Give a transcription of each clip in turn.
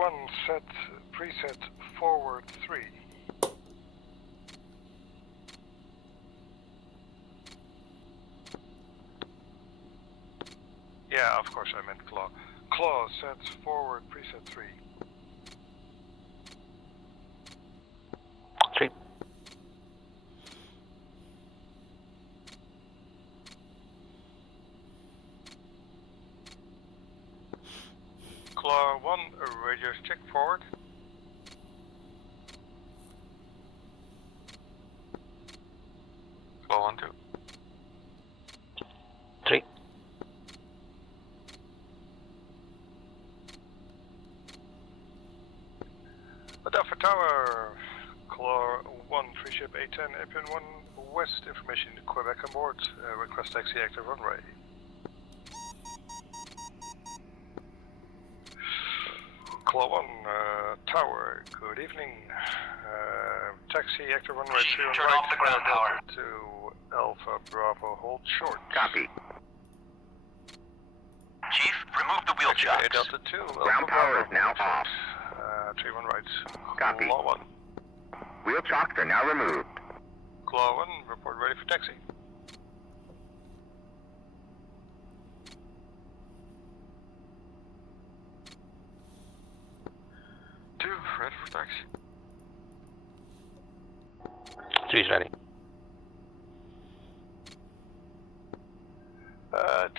1, set preset forward 3. Yeah, of course I meant claw. Claw sets forward preset 3. 3. Claw 1, radius check forward. Claw 1, 2. 3. Dhafra Tower, Claw 1, free ship A-10, Appian 1, west, information Quebec on board, request taxi active runway. Claw 1, Tower, good evening. Taxi active runway 2 on turn right, off the ground power. to Alpha Bravo, hold short. Copy. Chief, remove the wheel Taxi chocks. Delta 2, Alpha Ground power Bravo, is now off. 31 right. Copy. Claw 1. Wheel chocks are now removed. Claw 1, report ready for taxi. Ready for taxi. 3 is ready.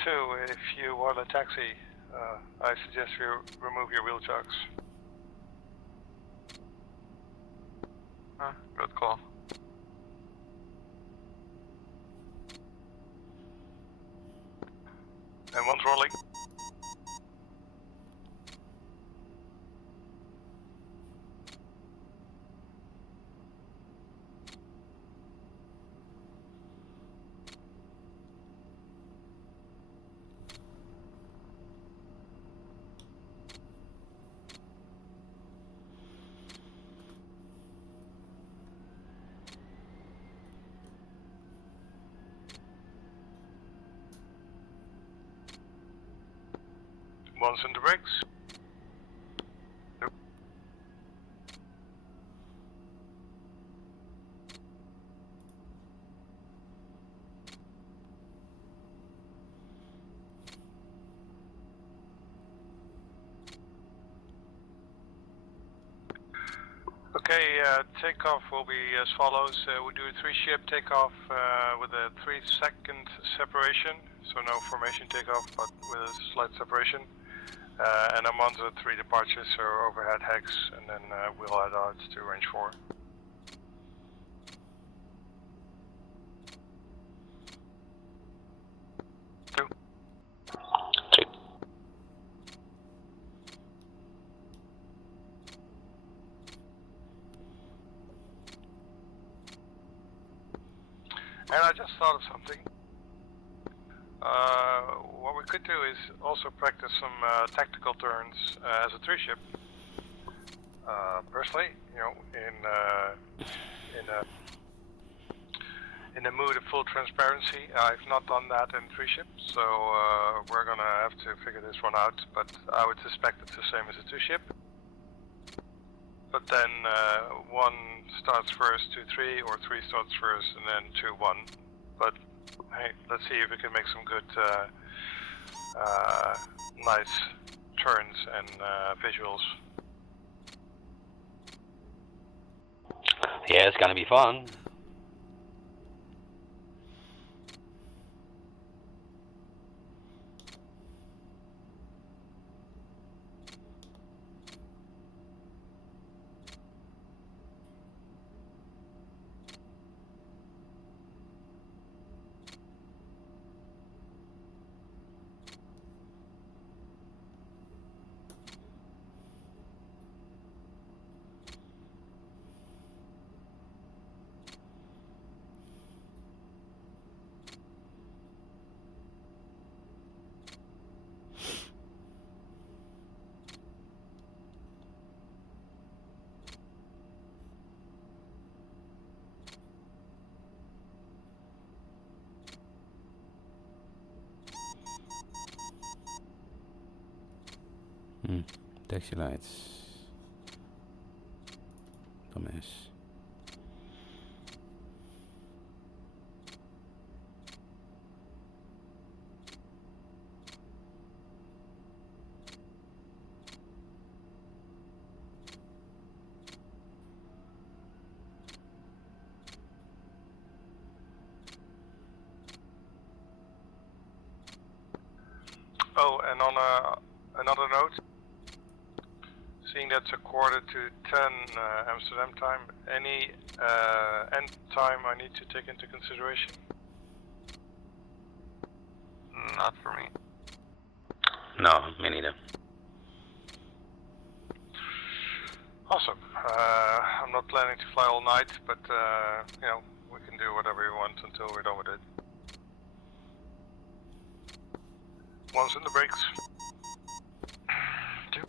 2, if you want a taxi, I suggest you remove your wheel chocks. Good call. And one's rolling. One's in the brakes. Nope. Okay, takeoff will be as follows. We do a 3-ship takeoff with a 3-second separation, so no formation takeoff, but with a slight separation. And I'm on the 3 departures, so overhead hex, and then we'll head out to range 4. And I just thought of something. What we could do is also practice some tactical turns as a 3-ship. Personally, you know, in a mood of full transparency, I've not done that in 3-ship, so we're gonna have to figure this one out. But I would suspect it's the same as a 2-ship. But then 1 starts first, 2, 3, or 3 starts first, and then 2, 1. But hey, let's see if we can make some good, nice turns and visuals. Yeah, it's gonna be fun. Taxi lights. Dumbass. Oh, and on another note, seeing that's a quarter to 10 Amsterdam time, any end time I need to take into consideration? Not for me. No, me neither. Awesome. I'm not planning to fly all night, but you know, we can do whatever we want until we're done with it. Once in the brakes. 2.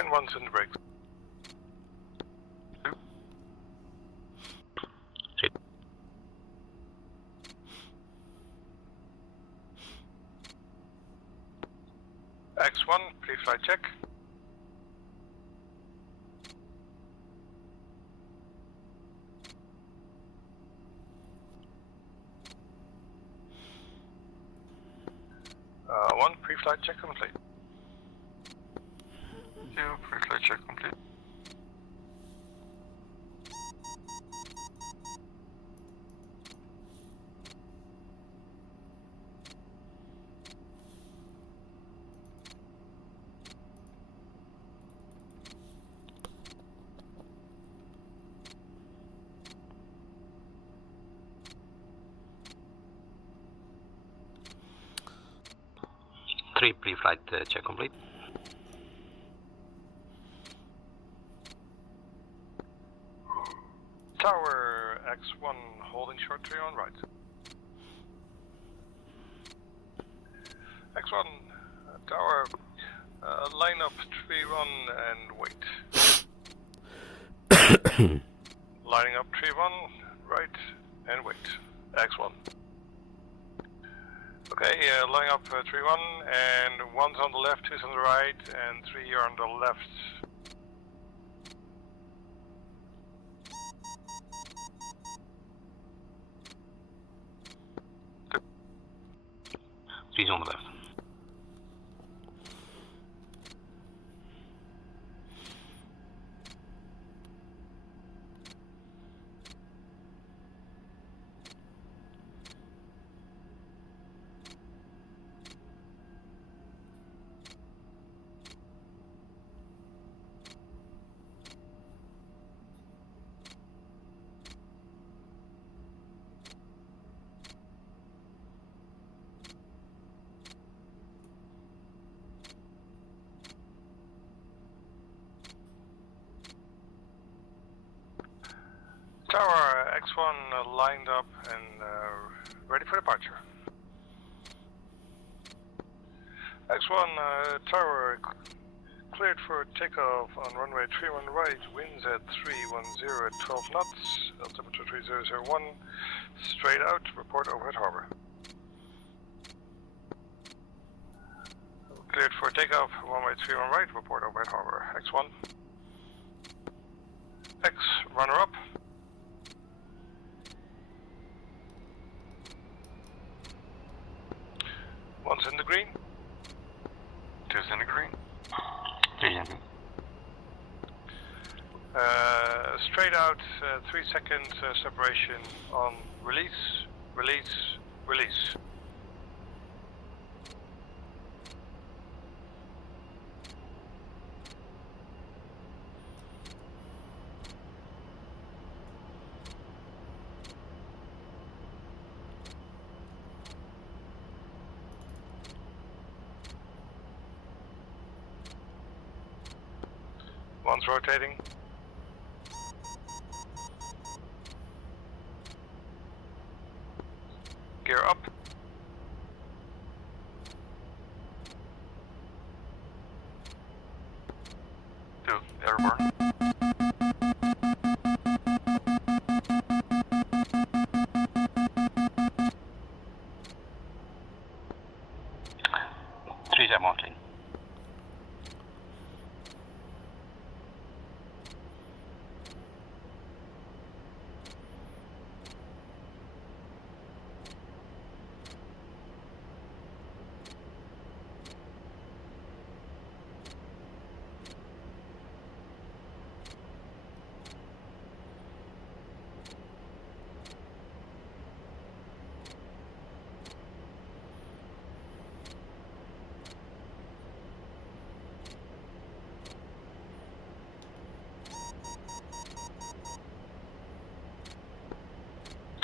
And once in the brakes. 2. X1, pre-flight check. One, pre-flight check complete. 2. Pre-flight check complete. Three pre-flight check complete. Tower X1 holding short 3 on right. X1, tower, line up 3-1 and wait. Lining up 3-1, right, and wait. X1. Okay, line up 3-1, and 1's on the left, 2's on the right, and 3 are on the left. Three's on the left. Tower X1 lined up and ready for departure. X1 tower cleared for takeoff on runway 31 right, winds at 310 at 12 knots, altimeter 3001, straight out, report overhead harbor. Cleared for takeoff, runway 31 right, report overhead harbor. X1. X, runner up. One's in the green. 2's in the green. Three's in. Straight out, 3 seconds separation on release, release, release. One's rotating. Gear up.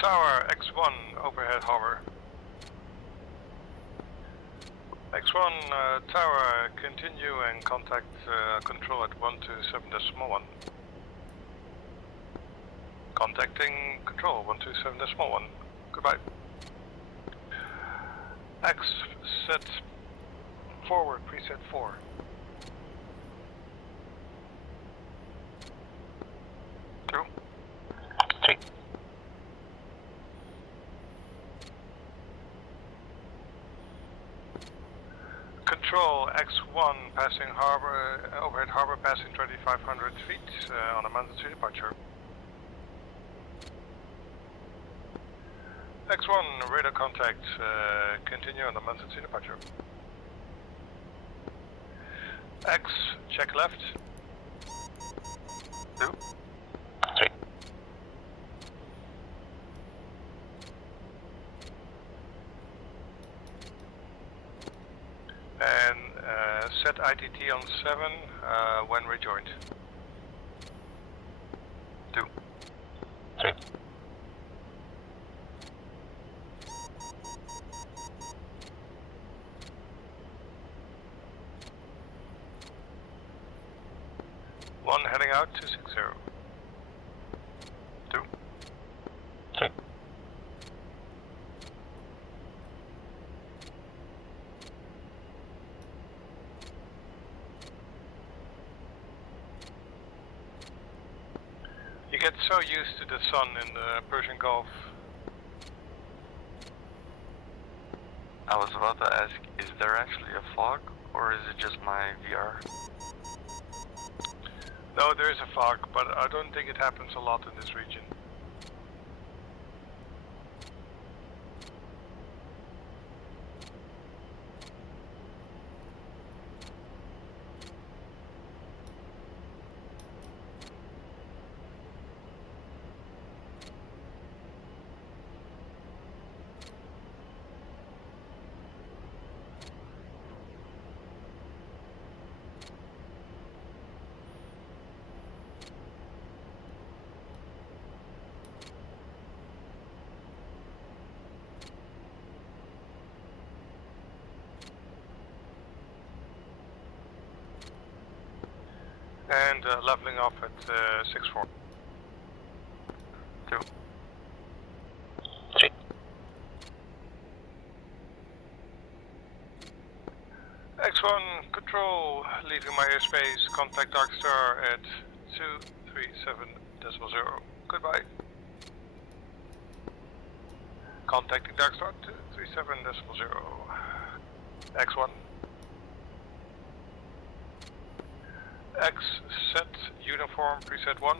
Tower X1 overhead hover. X1 tower, continue and contact control at 127.1. Contacting control 127.1. Goodbye. X set forward preset 4. Control X1 passing harbor, overhead harbor passing 2,500 feet on a mandatory departure. X1 radar contact, continue on the mandatory departure. X check left. 2. 3. And set ITT on 7 when rejoined. 2. 3. One heading out 260. 2. 3. You get so used to the sun in the Persian Gulf. I was about to ask, is there actually a fog, or is it just my VR? No, there is a fog, but I don't think it happens a lot in this region. And leveling off at 6-4. 2. 3. X1 control, leaving my airspace, contact Darkstar at 237.0. Goodbye. Contacting Darkstar 237.0. X1. X set uniform preset 1.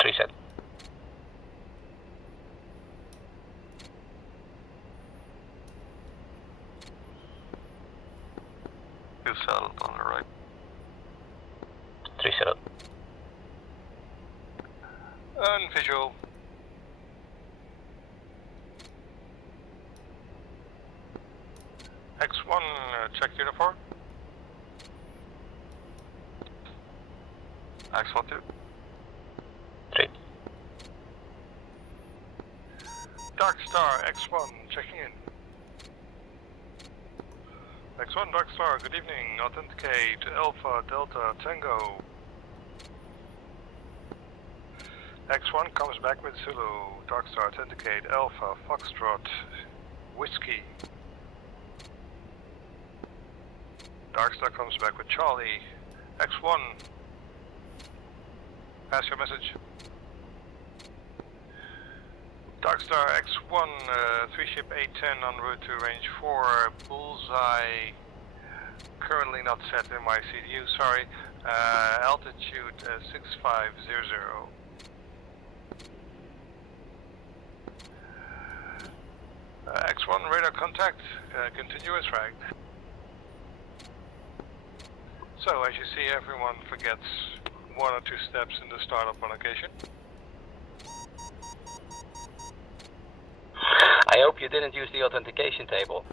3 set. You settled on the right. 3 settled. And visual. X1 check uniform. X1 2. 3. Darkstar X1 checking in. X1 Darkstar, good evening. Authenticate Alpha Delta Tango. X1 comes back with Zulu. Darkstar authenticate Alpha Foxtrot Whiskey. Darkstar comes back with Charlie. X1. Pass your message. Darkstar X1, 3-ship A-10 en route to range 4. Bullseye currently not set in my CDU, sorry. Altitude 6500. X1 radar contact, continuous rag. So, as you see, everyone forgets 1 or 2 steps in the startup on occasion. I hope you didn't use the authentication table.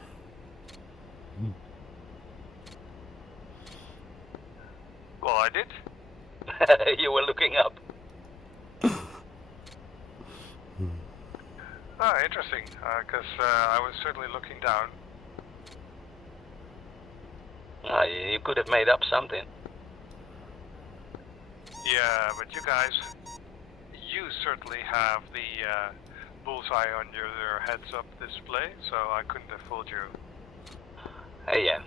did? You were looking up. Ah, interesting, because I was certainly looking down. You could have made up something. Yeah, but you guys, you certainly have the bullseye on your heads-up display, so I couldn't have fooled you. Yeah.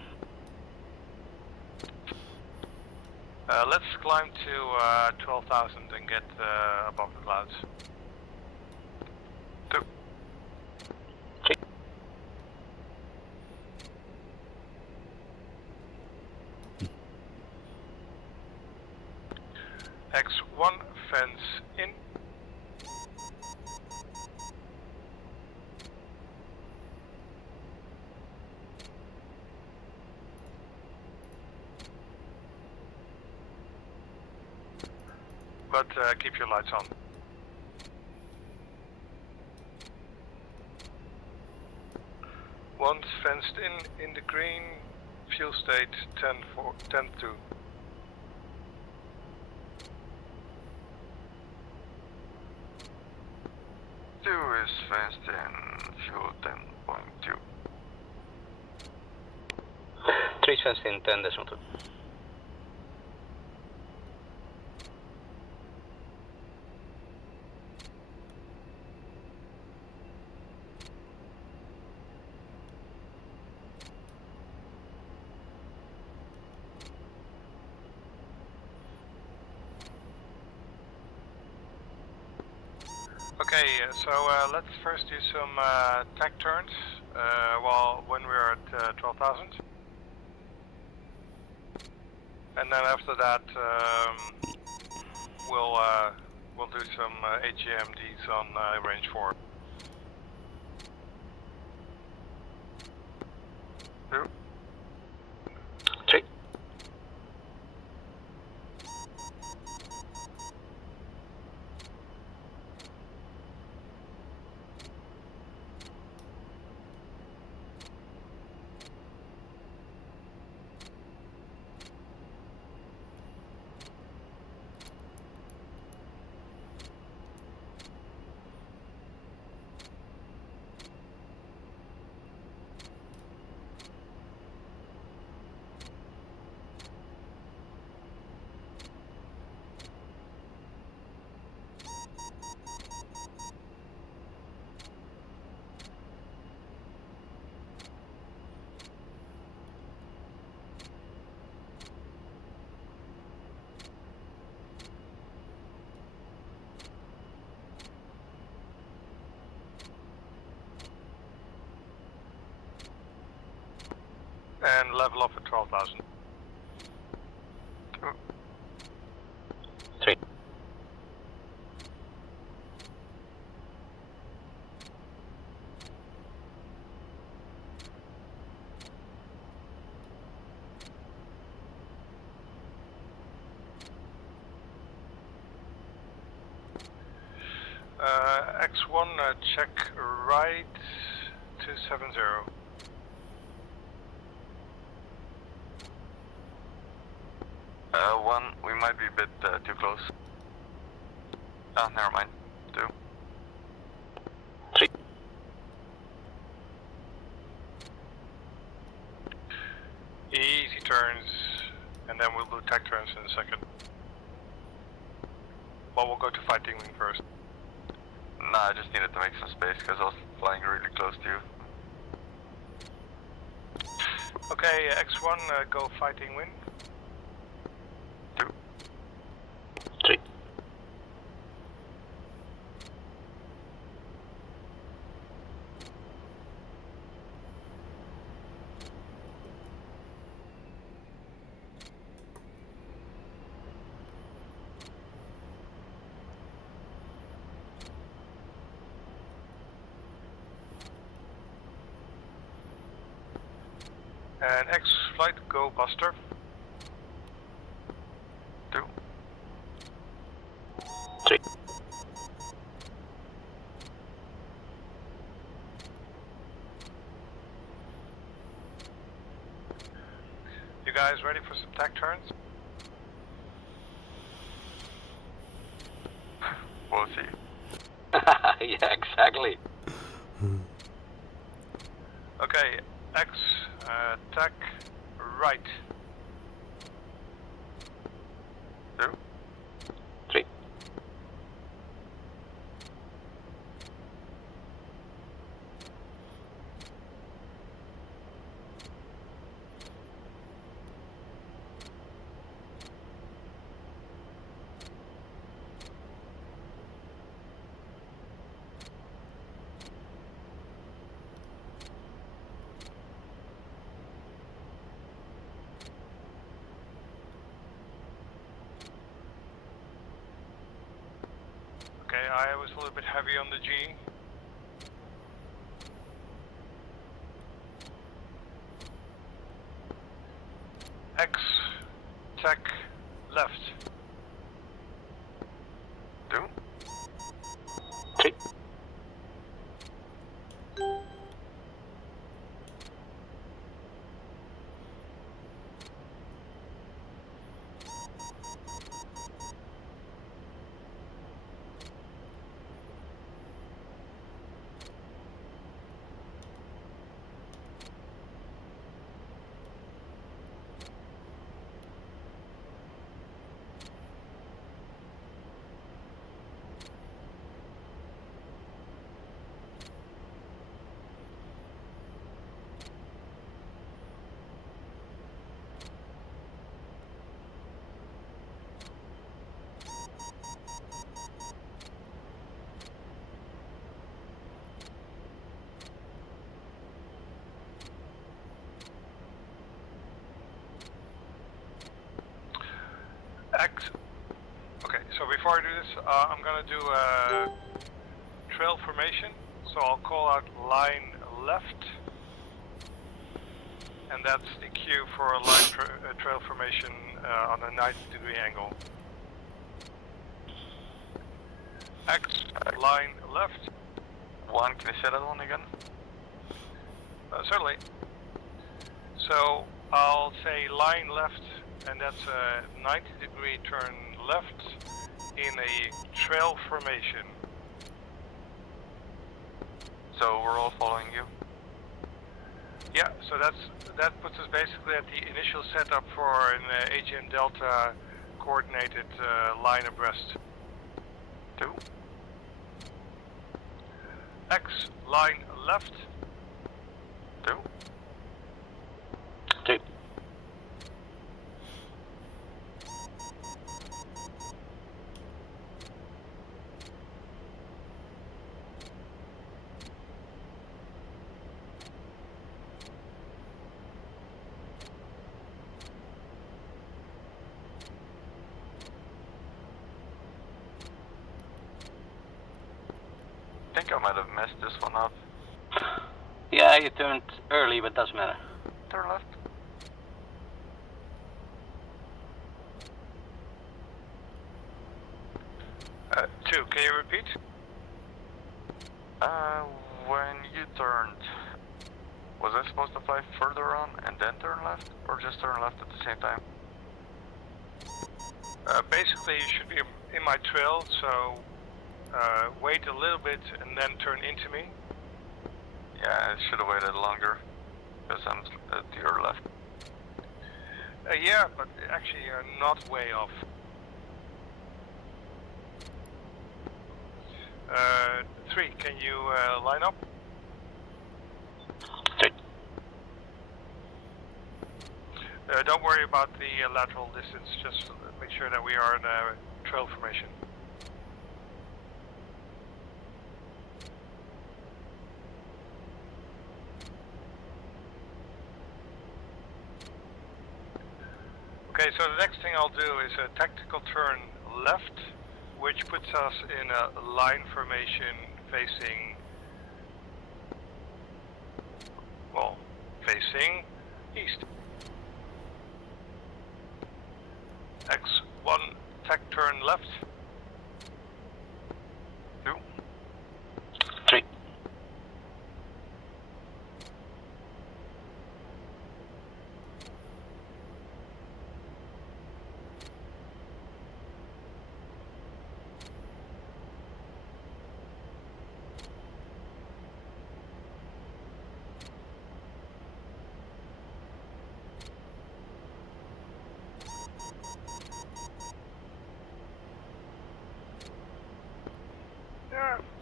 Let's climb to 12,000 and get above the clouds. 2. X1 fence in. But keep your lights on. Once fenced in the green, fuel state 10-2. Is fenced in, fuel 10.2. 3 fenced in 10.2. Okay, so let's first do some TAC turns when we're at 12,000. And then after that, we'll do some AGMDs on range 4. 2. 3. And level off at 12,000. 2. 3. X1 check right 270. One, we might be a bit too close. Oh, never mind. 2. 3. Easy turns, and then we'll do TAC turns in a second. But we'll go to fighting wing first. Nah, I just needed to make some space because I was flying really close to you. Okay, X1, go fighting wing. 2. 3. And X flight, go Buster. 2. 3. You guys ready for some TAC turns? We'll see. Yeah, exactly. Okay, X, TAC right. 2, 3. Okay, I was a little bit heavy on the G. X, TAC left. 2, 3. X. Okay, so before I do this, I'm gonna do a trail formation. So I'll call out line left, and that's the cue for a line trail formation on a 90-degree angle. X, line left. 1, can you say that one again? Certainly. So I'll say line left, and that's a 90-degree turn left in a trail formation. So we're all following you? Yeah, so that puts us basically at the initial setup for an AGM Delta coordinated line abreast. 2, X, line left. 2, 3. I think I might have messed this one up. Yeah, you turned early, but doesn't matter. Turn left. Two, can you repeat? When you turned, was I supposed to fly further on and then turn left, or just turn left at the same time? Basically, you should be in my trail, so wait a little bit and then turn into me. Yeah, I should have waited longer, because I'm at your left. Yeah, but actually you're not way off. 3, can you line up? 3. Don't worry about the lateral distance, just make sure that we are in a trail formation. Okay, so the next thing I'll do is a tactical turn left, which puts us in a line formation facing, well, facing east. X1, tac turn left. 2, 3.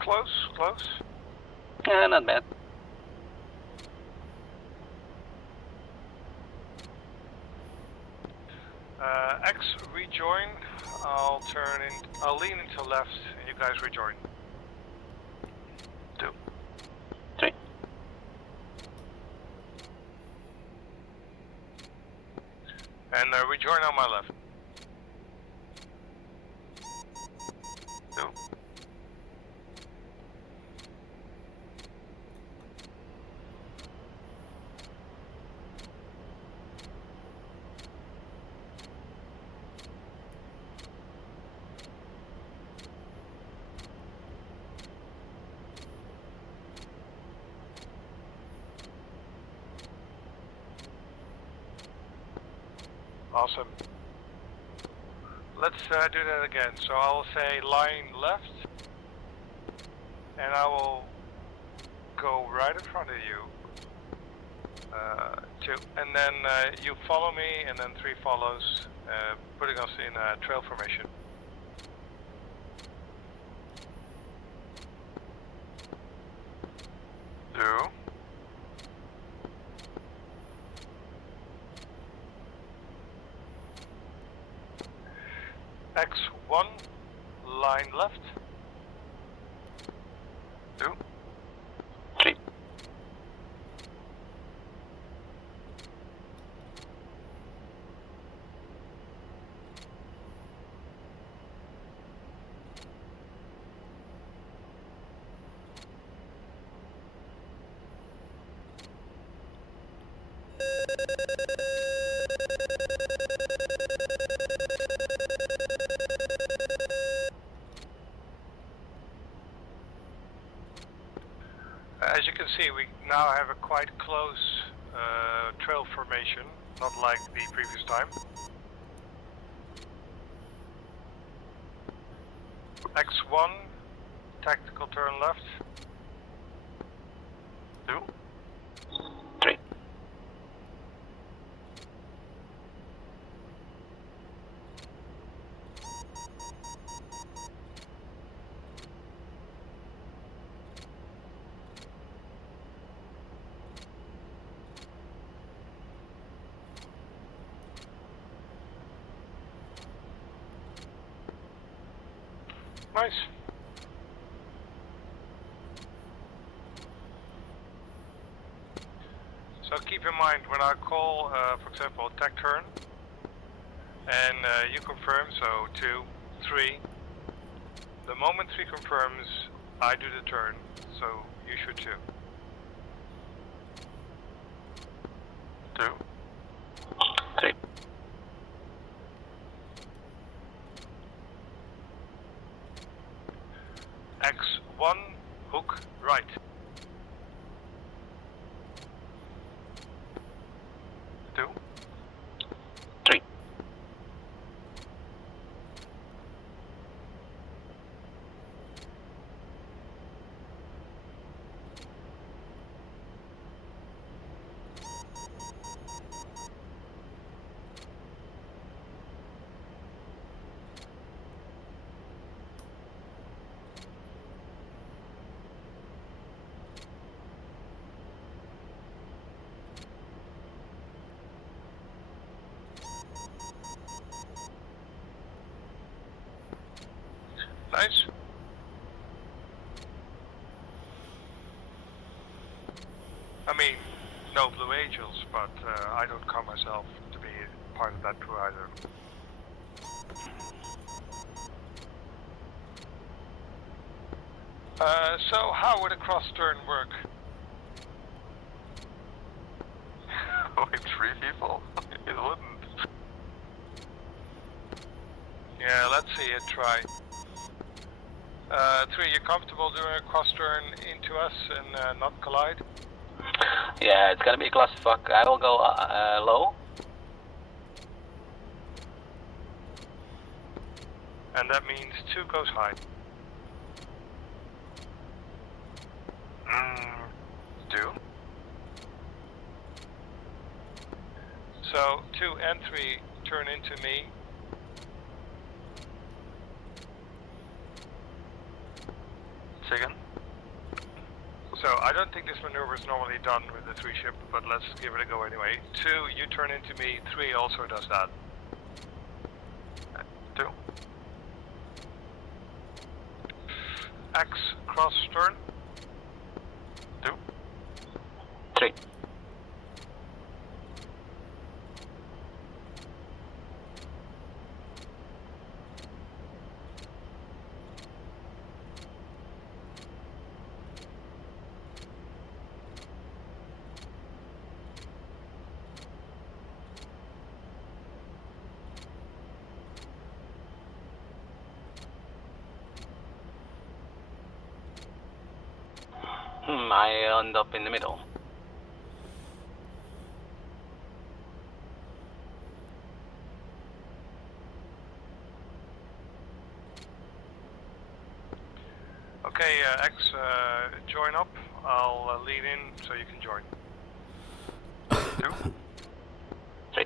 Close, close. Yeah, not bad. X rejoin. I'll lean into left, and you guys rejoin. 2. 3. And rejoin on my left. 2. Awesome. Let's do that again. So I'll say line left, and I will go right in front of you. 2, and then you follow me, and then 3 follows, putting us in a trail formation. X1, line left. 2. 3. As you can see, we now have a quite close trail formation, not like the previous time. X1, tactical turn left. 2. 3. Nice. So keep in mind when I call, for example, TAC Turn, and you confirm, so 2, 3. The moment 3 confirms, I do the turn, so you should too. 2. 3. X1, hook right. 2. 3. Nice. I mean, no Blue Angels, but I don't count myself to be part of that crew either. So how would a cross turn work? With 3 people? It wouldn't. Yeah, let's see it, try. 3, you comfortable doing a cross turn into us and not collide? Yeah, it's gonna be a clusterfuck. I will go low. And that means 2 goes high. 2. So 2 and 3 turn into me. Say again? So I don't think this maneuver is normally done with the 3 ship, but let's give it a go anyway. 2, you turn into me. 3 also does that. 2. X cross stern. 2. 3. I end up in the middle. Okay, X, join up. I'll lead in so you can join. 2. 3.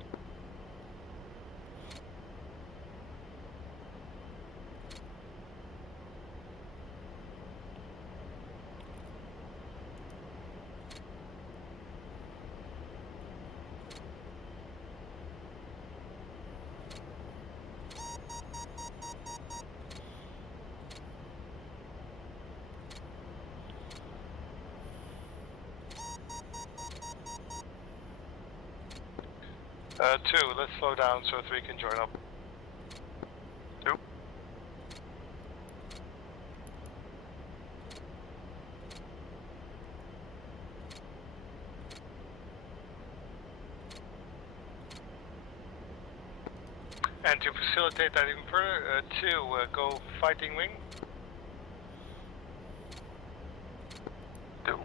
Two, let's slow down so 3 can join up. 2. And to facilitate that even further, 2, go fighting wing. 2.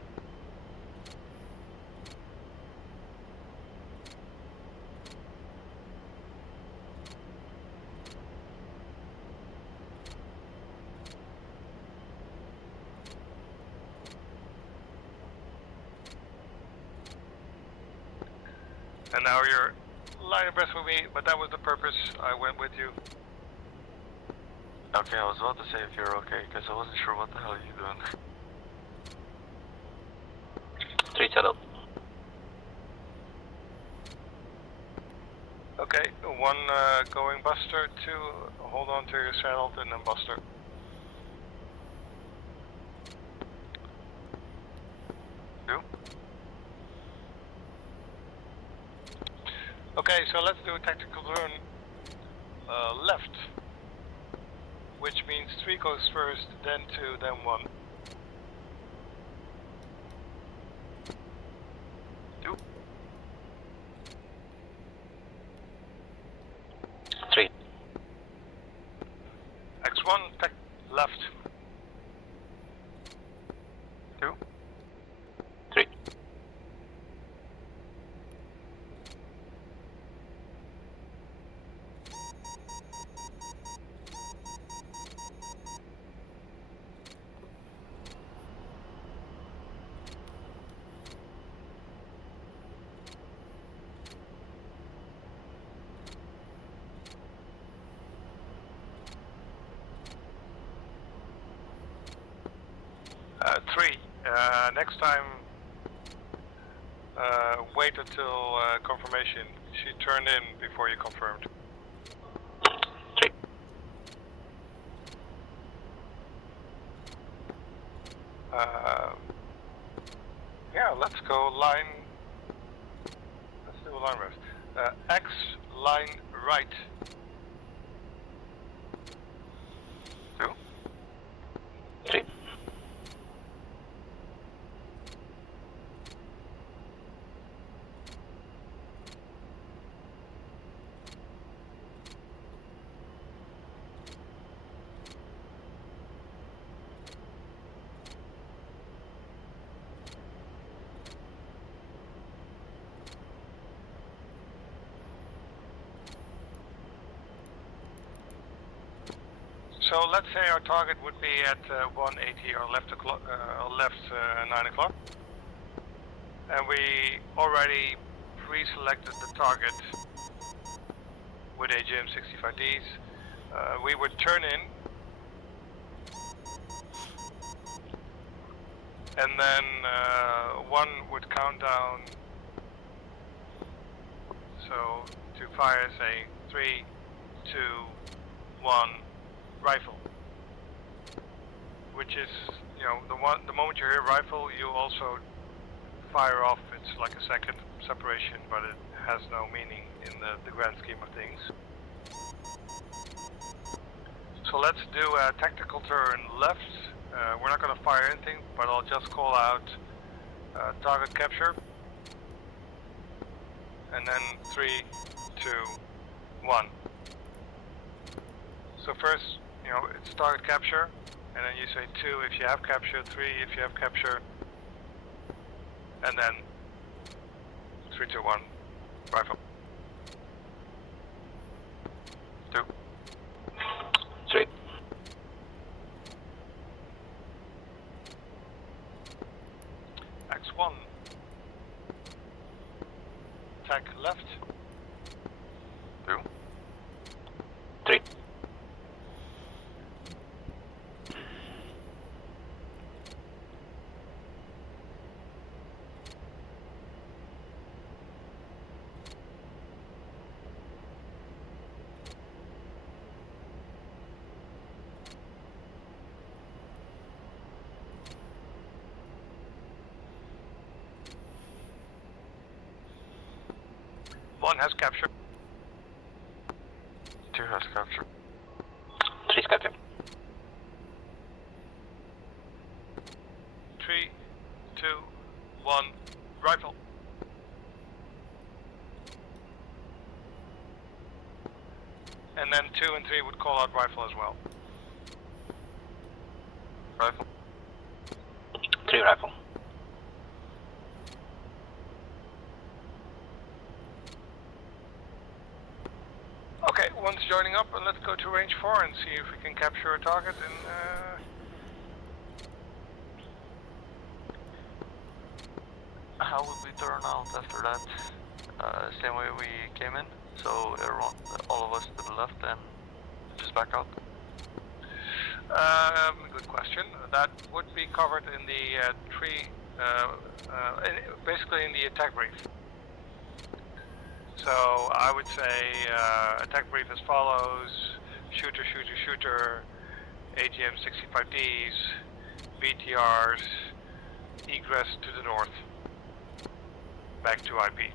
And now you're line abreast with me, but that was the purpose. I went with you. Okay, I was about to say if you're okay, because I wasn't sure what the hell you're doing. 3 settled. Okay, 1 going buster, 2 hold on to your saddle and then buster. Okay, so let's do a tactical turn left, which means 3 goes first, then 2, then 1. 2. 3. X1, tech left. 2. 3. Three. Next time, wait until confirmation. She turned in before you confirmed. 3. Yeah, let's go line. Let's do a line rest. X line right. 2. 3. So let's say our target would be at 180 or left 9 o'clock, and we already pre-selected the target with AGM 65Ds. We would turn in And then one would count down. So to fire, say 3, 2, 1, rifle. Which is, you know, the moment you hear rifle, you also fire off. It's like a second separation, but it has no meaning in the grand scheme of things. So let's do a tactical turn left. We're not going to fire anything, but I'll just call out target capture. And then 3, 2, 1. So first, you know, it's target capture, and then you say 2 if you have capture, 3 if you have capture, and then 3, 2, 1, rifle. 2. 3. X1. Attack left. 2. 3. One has capture. 2 has capture. 3 capture. 3, 2, 1, rifle. And then 2 and 3 would call out rifle as well. Rifle. 3 rifle. Okay, one's joining up, and let's go to range 4 and see if we can capture a target in. How would we turn out after that? Same way we came in. So everyone, all of us to the left, and just back out. Good question. That would be covered in the basically in the attack brief. So I would say attack brief as follows: shooter, shooter, shooter, AGM 65Ds, BTRs, egress to the north, back to IP.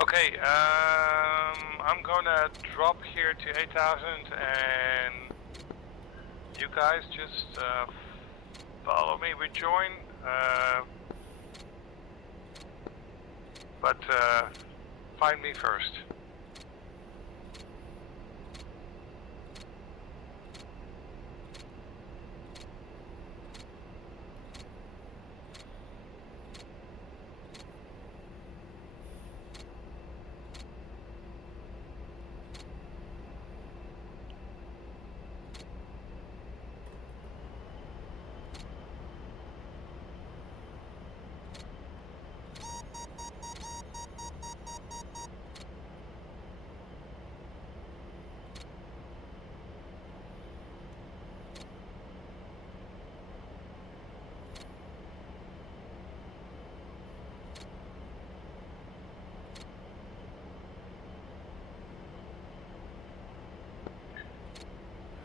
Okay, I'm gonna drop here to 8,000, and you guys just follow me, rejoin, but find me first.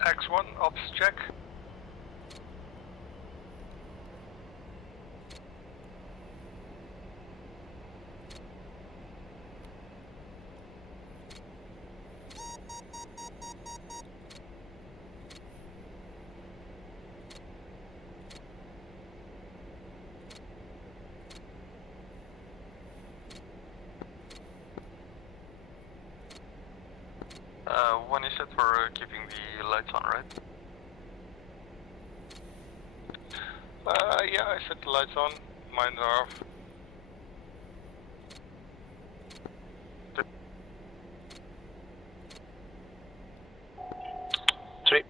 X1, ops check. One you said for keeping the lights on, right? Yeah, I set the lights on. Mine are off. Three.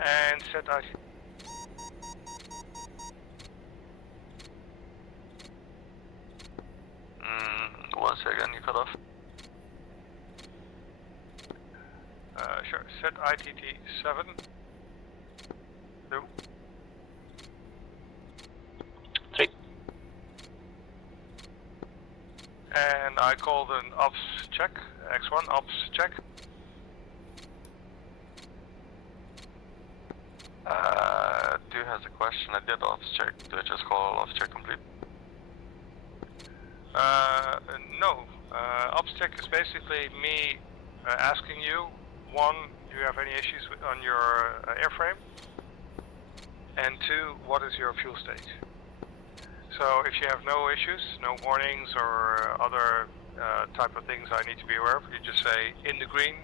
And set IC. cut off. Sure. Set ITT 7. No. 3. And I called an ops check. X1 ops check. Dude has a question. I did ops check. Do I just call ops check complete? No. Ops check is basically me asking you, one, do you have any issues on your airframe? And two, what is your fuel state? So if you have no issues, no warnings or other type of things I need to be aware of, you just say in the green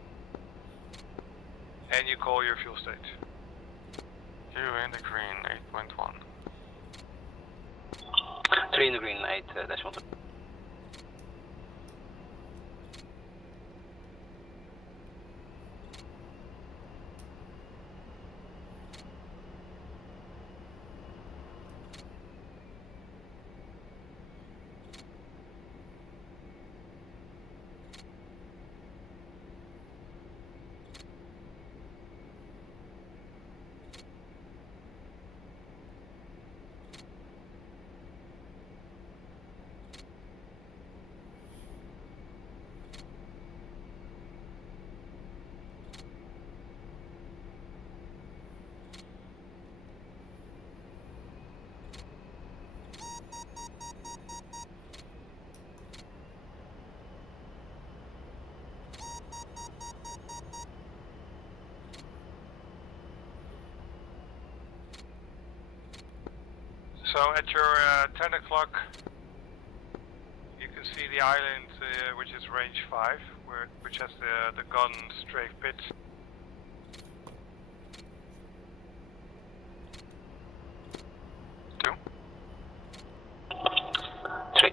and you call your fuel state. You in the green, 8.1. 3 in the green, 8.1. So at your 10 o'clock, you can see the island, which is range 5, which has the gun strafe pit. Two. 3.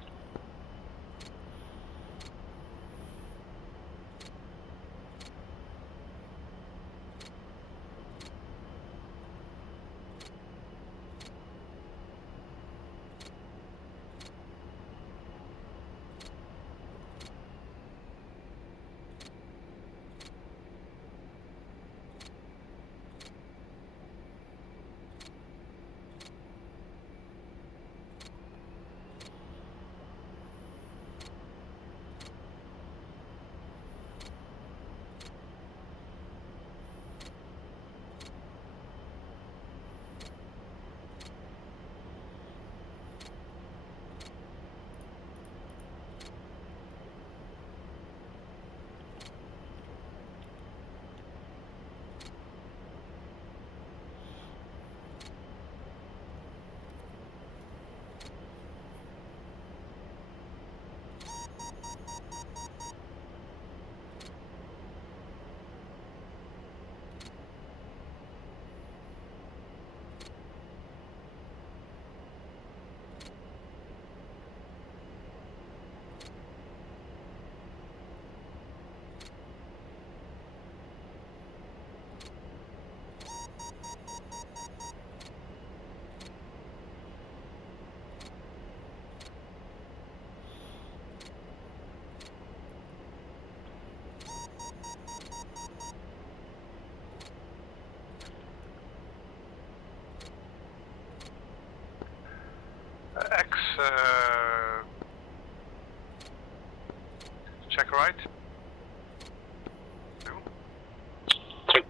X, check right. 2. 3.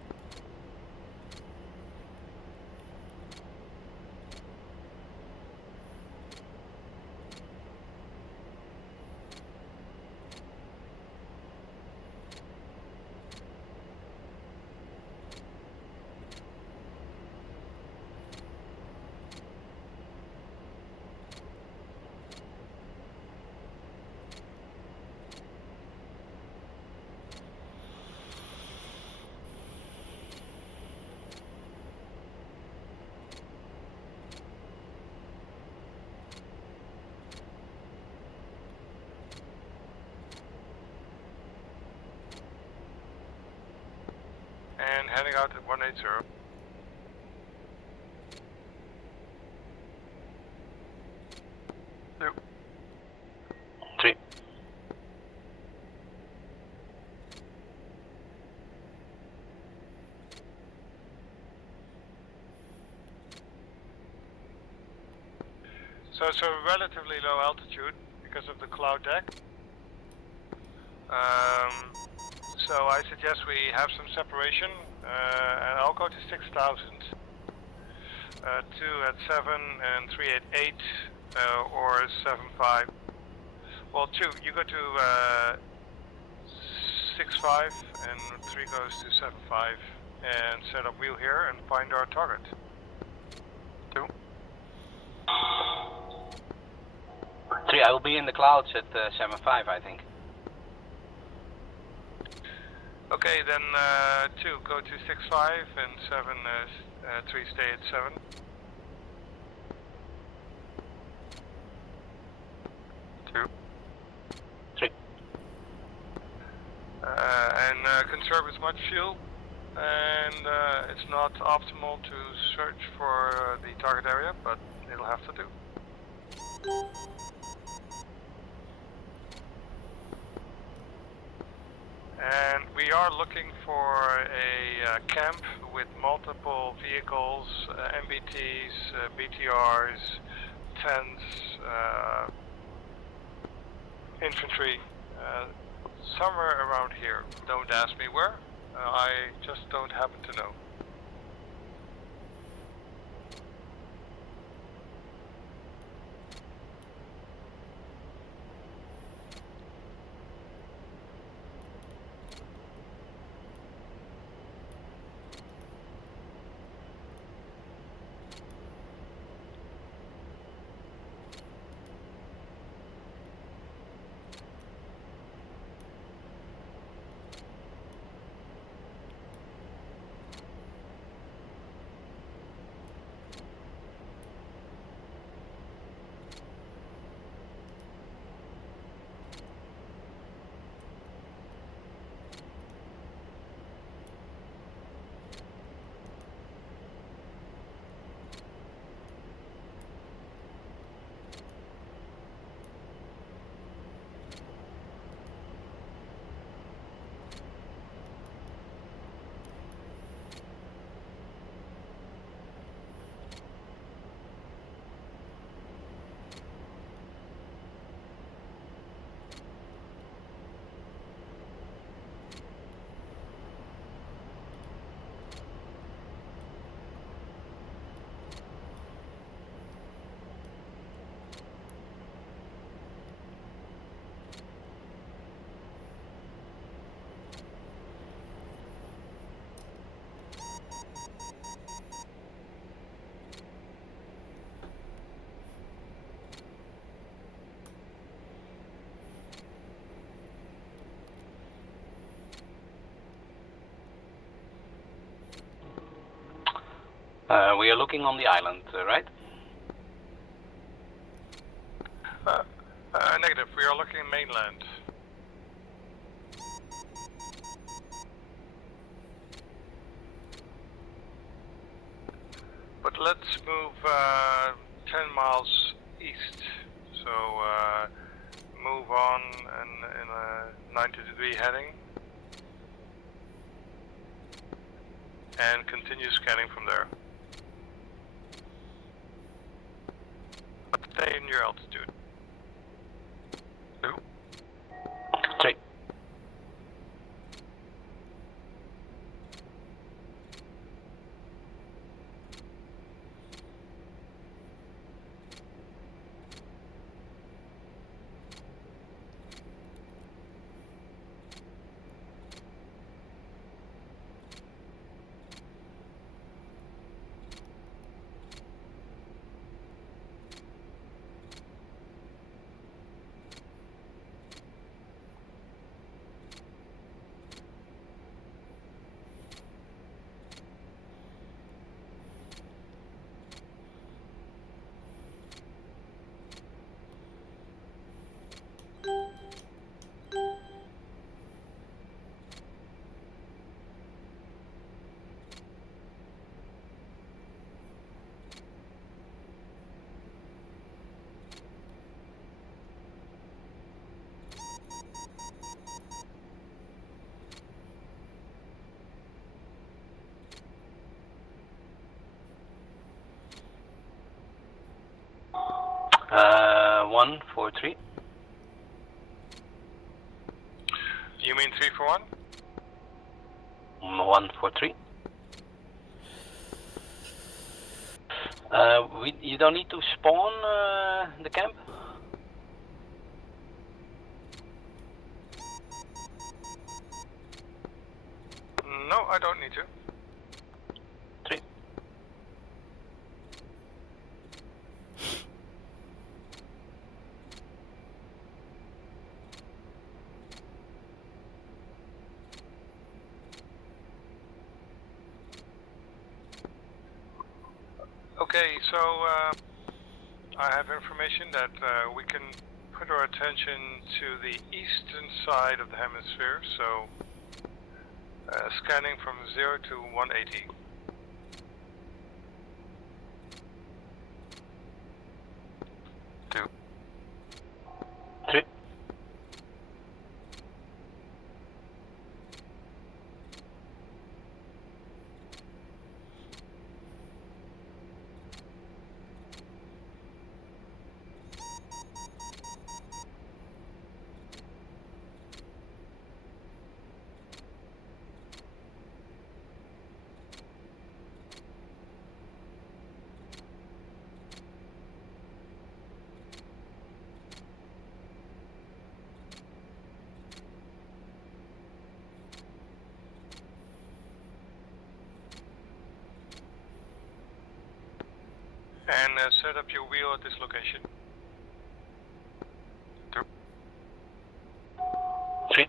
And heading out at 180. 2. 3. So it's a relatively low altitude because of the cloud deck. So I suggest we have some separation, and I'll go to 6,000. 2 at 7 and 3 at 8, or 7.5. Well, 2, you go to 6.5 and 3 goes to 7.5 and set up wheel here and find our target. 2. 3, I will be in the clouds at 7.5, I think. Okay, then 2, go to 6.5 and 7, 3 stay at 7. And conserve as much fuel, and it's not optimal to search for the target area, but it'll have to do. And we are looking for a camp with multiple vehicles, MBTs, BTRs, tents, infantry, somewhere around here. Don't ask me where, I just don't happen to know. We are looking on the island, right? Negative, we are looking mainland. But let's move 10 miles east, so move on in a 90-degree heading and continue scanning from there. Stay in your altitude. 2. 3. 143. You mean 341? 143. You don't need to spawn the camp. No, I don't need to. 3. Okay, so I have information that we can put our attention to the eastern side of the hemisphere, so scanning from 0 to 180. And set up your wheel at this location. 3.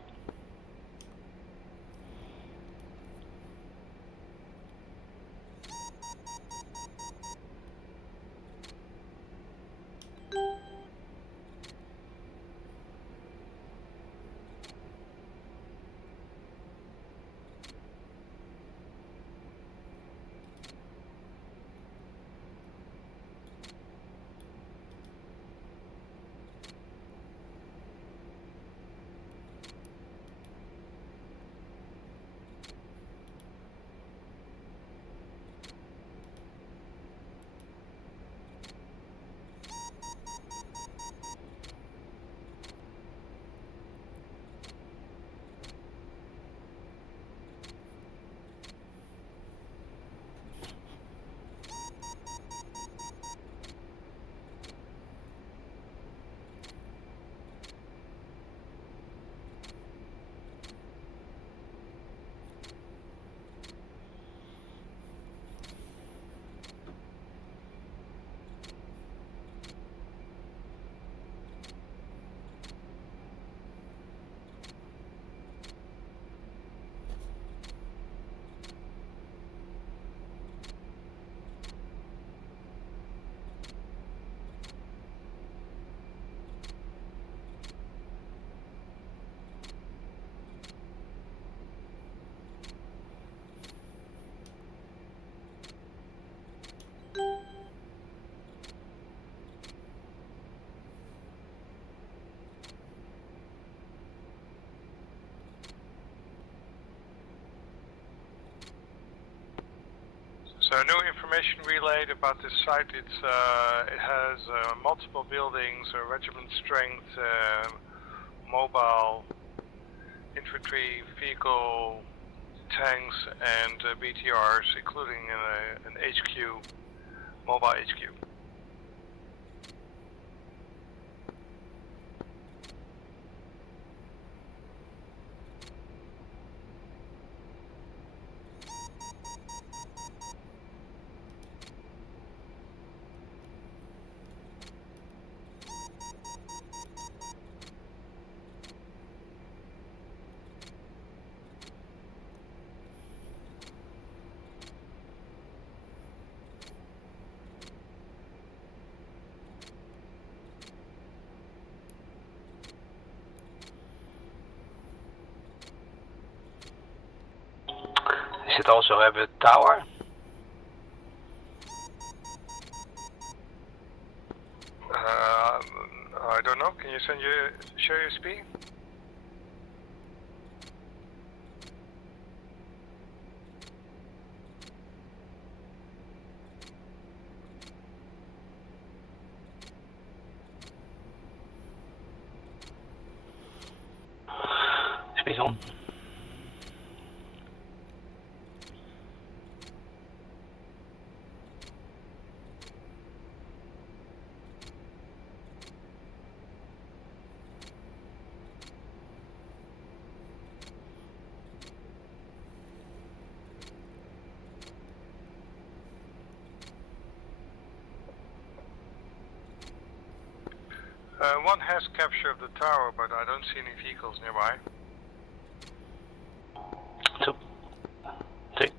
So new information relayed about this site. It has multiple buildings, regiment strength, mobile, infantry, vehicle, tanks, and BTRs, including an HQ, mobile HQ. Does it also have a tower? I don't know. Can you share your speed? He's on. One has capture of the tower, but I don't see any vehicles nearby. 2, 3.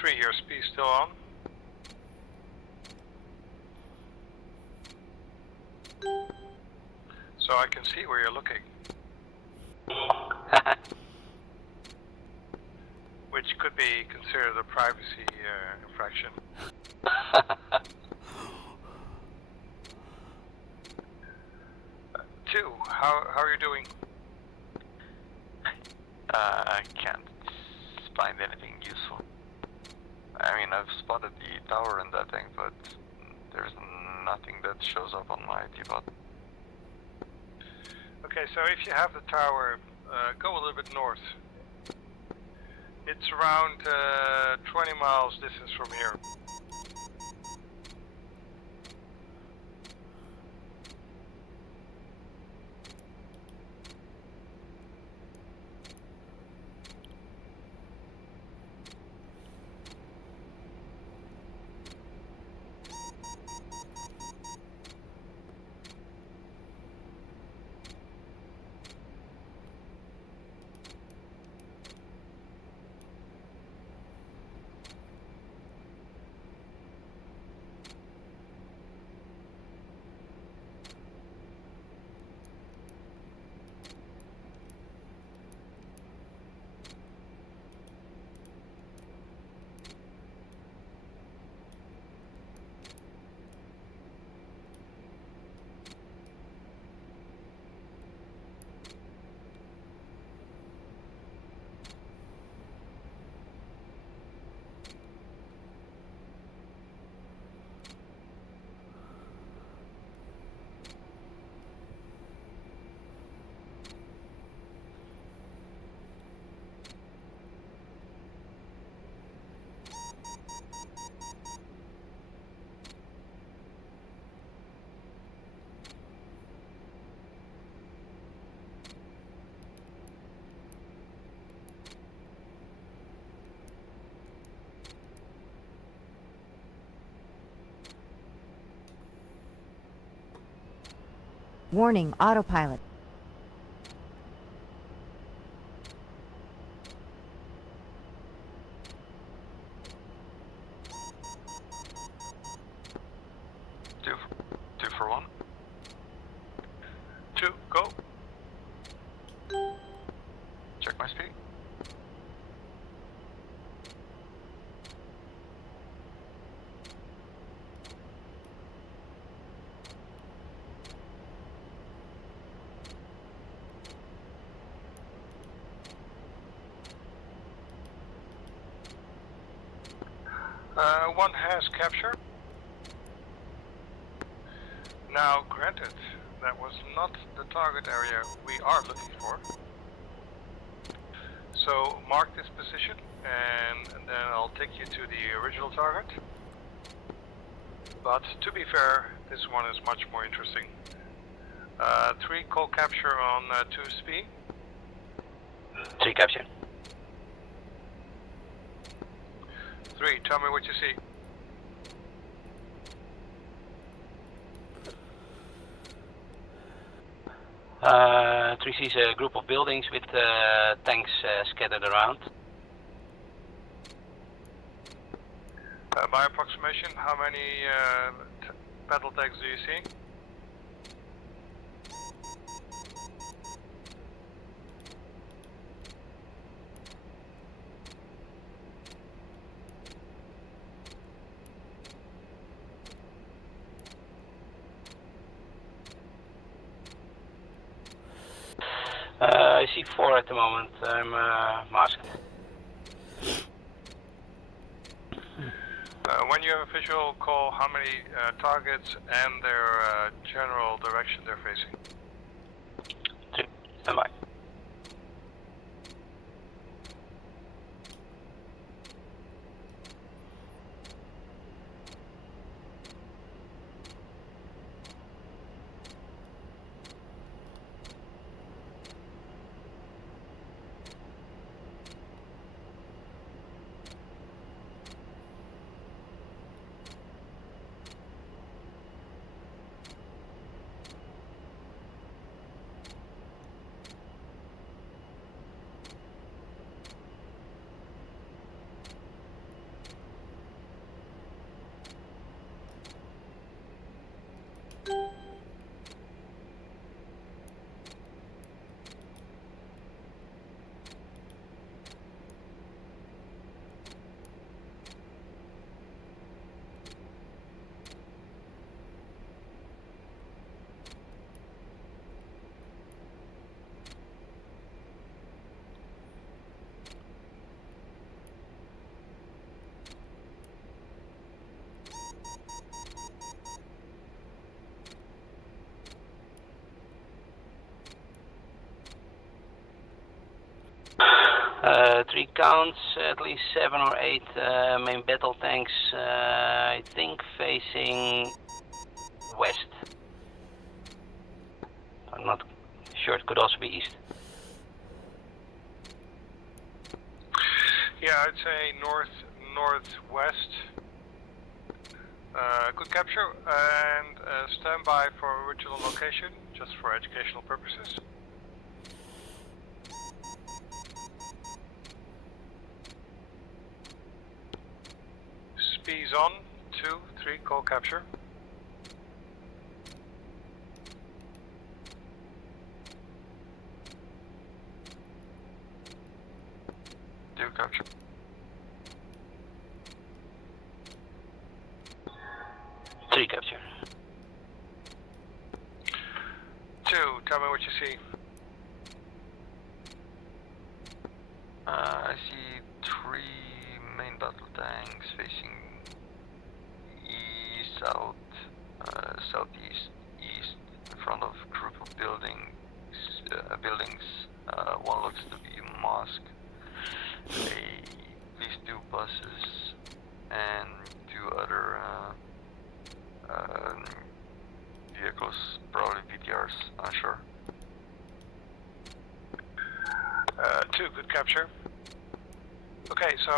Three, your speed still on. So I can see where you're looking. Which could be considered a privacy infraction. 2, how are you doing? I can't find anything useful. I mean, I've spotted the tower and that thing, but there's nothing that shows up on my T-bot. Okay, so if you have the tower, go a little bit north. It's around 20 miles distance from here. Warning, autopilot. Two for 1. 2, go. Check my speed. One has capture. Now, granted, that was not the target area we are looking for. So, mark this position, and then I'll take you to the original target. But, to be fair, this one is much more interesting. 3 call capture on 2 speed. 3 capture. 3, tell me what you see. Three sees a group of buildings with tanks scattered around. By approximation, how many battle tanks do you see? I see 4 at the moment. I'm masked. When you have a visual, call how many targets and their general direction they're facing. 2, stand by. Three counts, at least 7 or 8 main battle tanks, I think facing west. I'm not sure, it could also be east. Yeah, I'd say northwest. Good capture, and stand by for original location, just for educational purposes. Speeds on, 2, 3, call capture. Do capture. 3 capture. 2, tell me what you see. I see 3 main battle tanks facing east, south, southeast, east, in front of a group of buildings. One looks to be a mosque, at least 2 buses, and 2 other vehicles, probably PTRs, unsure. 2, good capture. Okay, so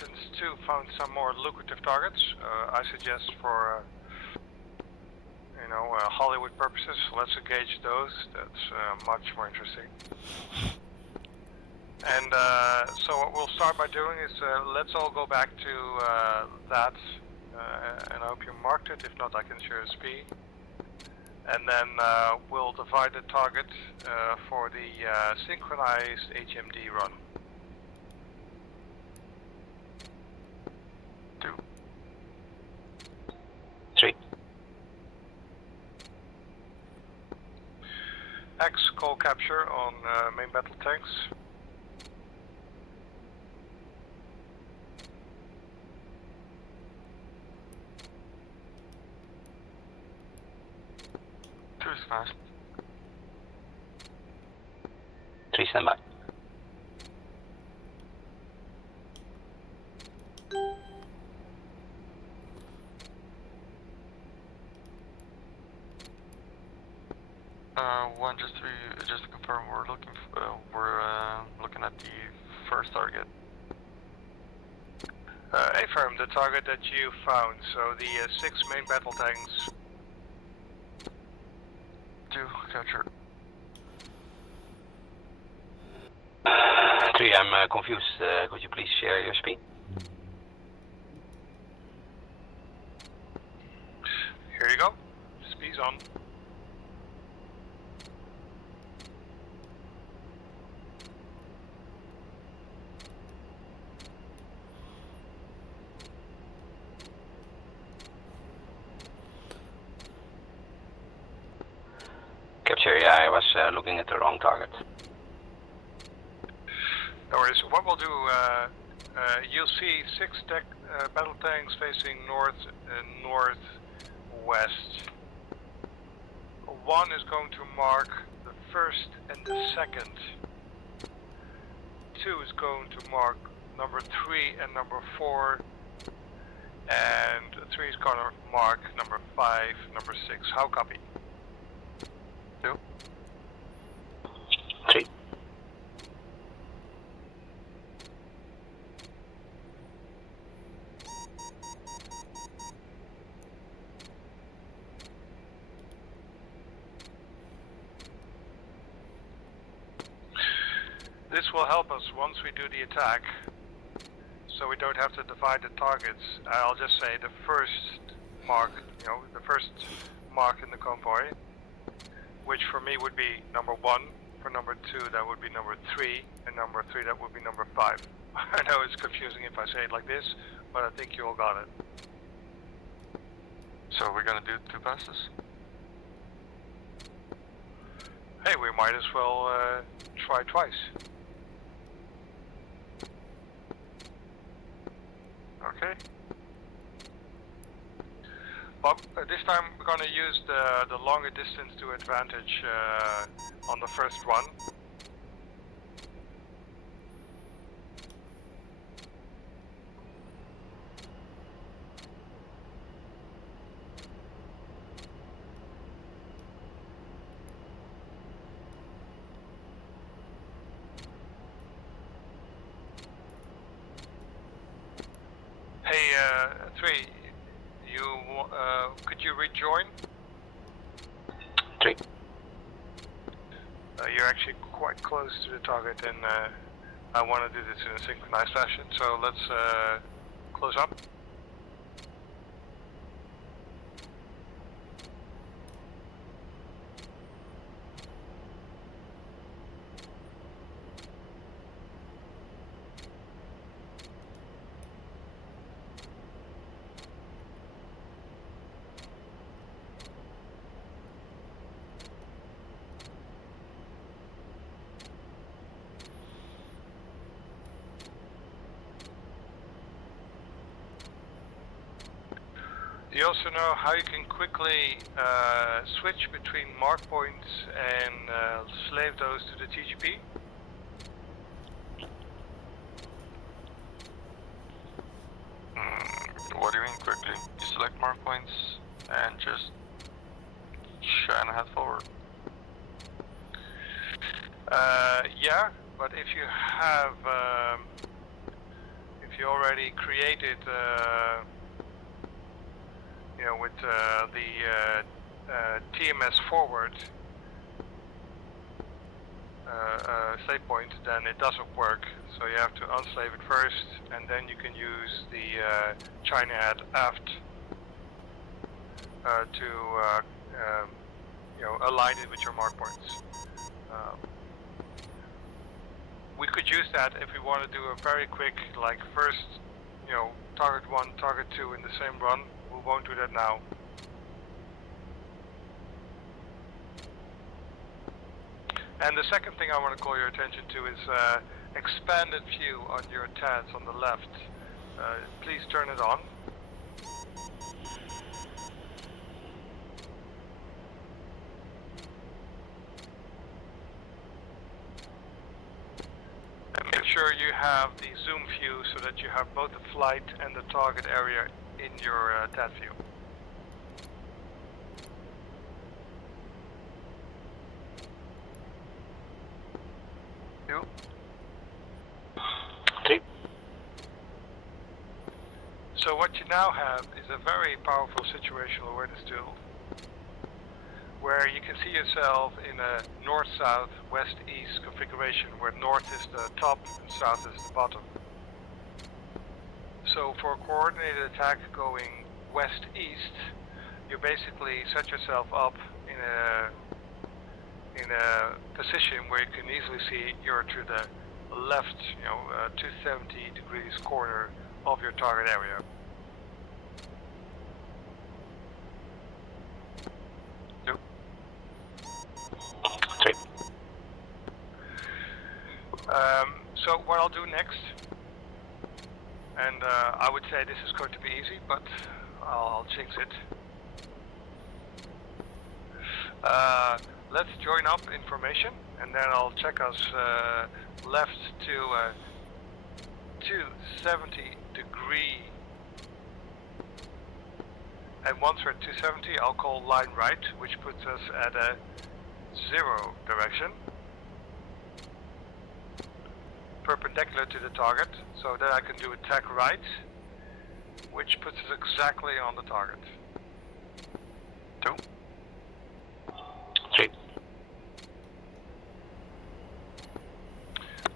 since 2 found some more lucrative targets, I suggest for Hollywood purposes, let's engage those. That's much more interesting. And so what we'll start by doing is let's all go back to that, and I hope you marked it. If not, I can share a speed. And then we'll divide the target for the synchronized HMD run. 2. 3. X call capture on main battle tanks. Nice. 3 standby. One, just to confirm, we're looking at the first target. Affirm, the target that you found, so the 6 main battle tanks. 2, capture. 3, I'm confused. Could you please share your speed? Here you go. Speed's on. Capture, yeah, I was looking at the wrong target. No worries. What we'll do, you'll see 6 battle tanks facing north and northwest. 1 is going to mark the first and the second. 2 is going to mark number 3 and number 4. And 3 is going to mark number 5, number 6. How copy? 2. 3. This will help us once we do the attack, so we don't have to divide the targets. I'll just say the first mark, the first mark in the convoy, which for me would be number 1, for number 2 that would be number 3, and number 3 that would be number 5. I know it's confusing if I say it like this, but I think you all got it. So we're gonna do 2 passes? Hey, we might as well try twice. Okay. But this time we're going to use the longer distance to advantage on the first run. Hey, 3, could you rejoin? 3. You're actually quite close to the target, and I want to do this in a synchronized fashion, so let's close up. Do you also know how you can quickly switch between mark points and slave those to the TGP? What do you mean quickly? You select mark points and just shine ahead forward. Yeah, but if you have, if you already created, with the TMS forward slave point, then it doesn't work. So you have to unslave it first, and then you can use the China head aft to align it with your mark points. We could use that if we want to do a very quick, like first, target 1, target 2 in the same run. We won't do that now. And the second thing I want to call your attention to is expanded view on your TADs on the left. Please turn it on. sure you have the zoom view so that you have both the flight and the target area in your TAC view. So what you now have is a very powerful situational awareness tool where you can see yourself in a north-south, west-east configuration where north is the top and south is the bottom. So for a coordinated attack going west-east, you basically set yourself up in a position where you can easily see you're to the left, 270 degrees corner of your target area. Yep. Okay. So what I'll do next, and I would say this is going to be easy, but I'll jinx it. Let's join up information, and then I'll check us left to 270 degree, and once we're at 270 I'll call line right, which puts us at a 0 direction perpendicular to the target, so then I can do attack right, which puts us exactly on the target. 2. 3.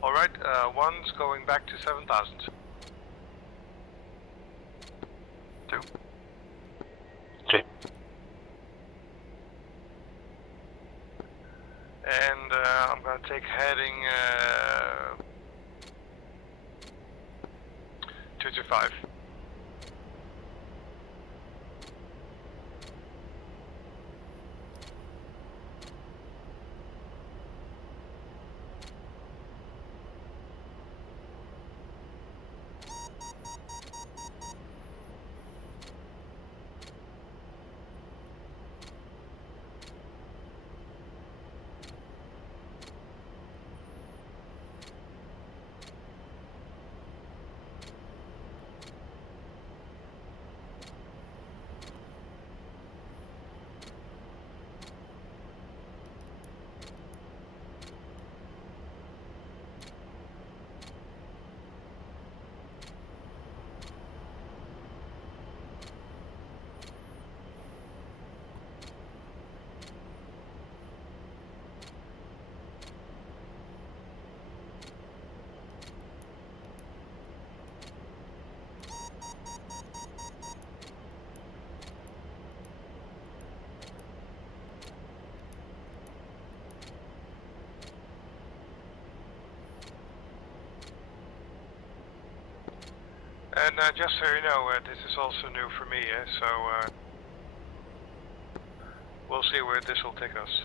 Alright, one's going back to 7,000. 2. 3. And I'm going to take heading 225. And just so you know, this is also new for me, so we'll see where this will take us.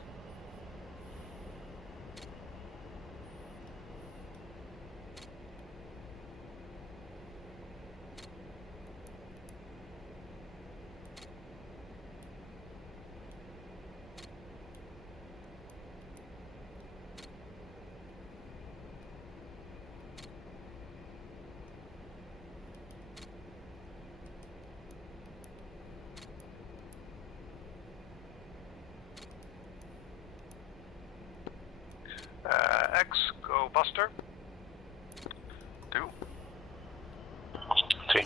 X, go Buster. 2. 3.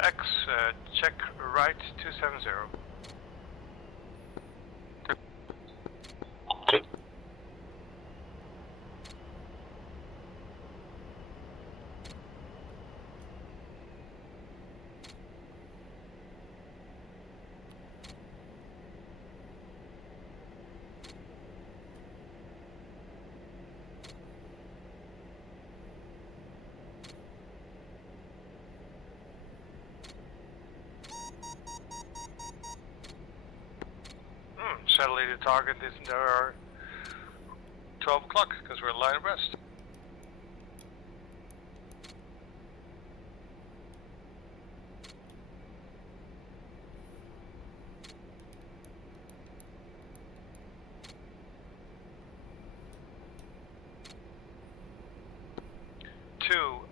X, check right 270. 3. Sadly, the target isn't there 12 o'clock because we're line abreast.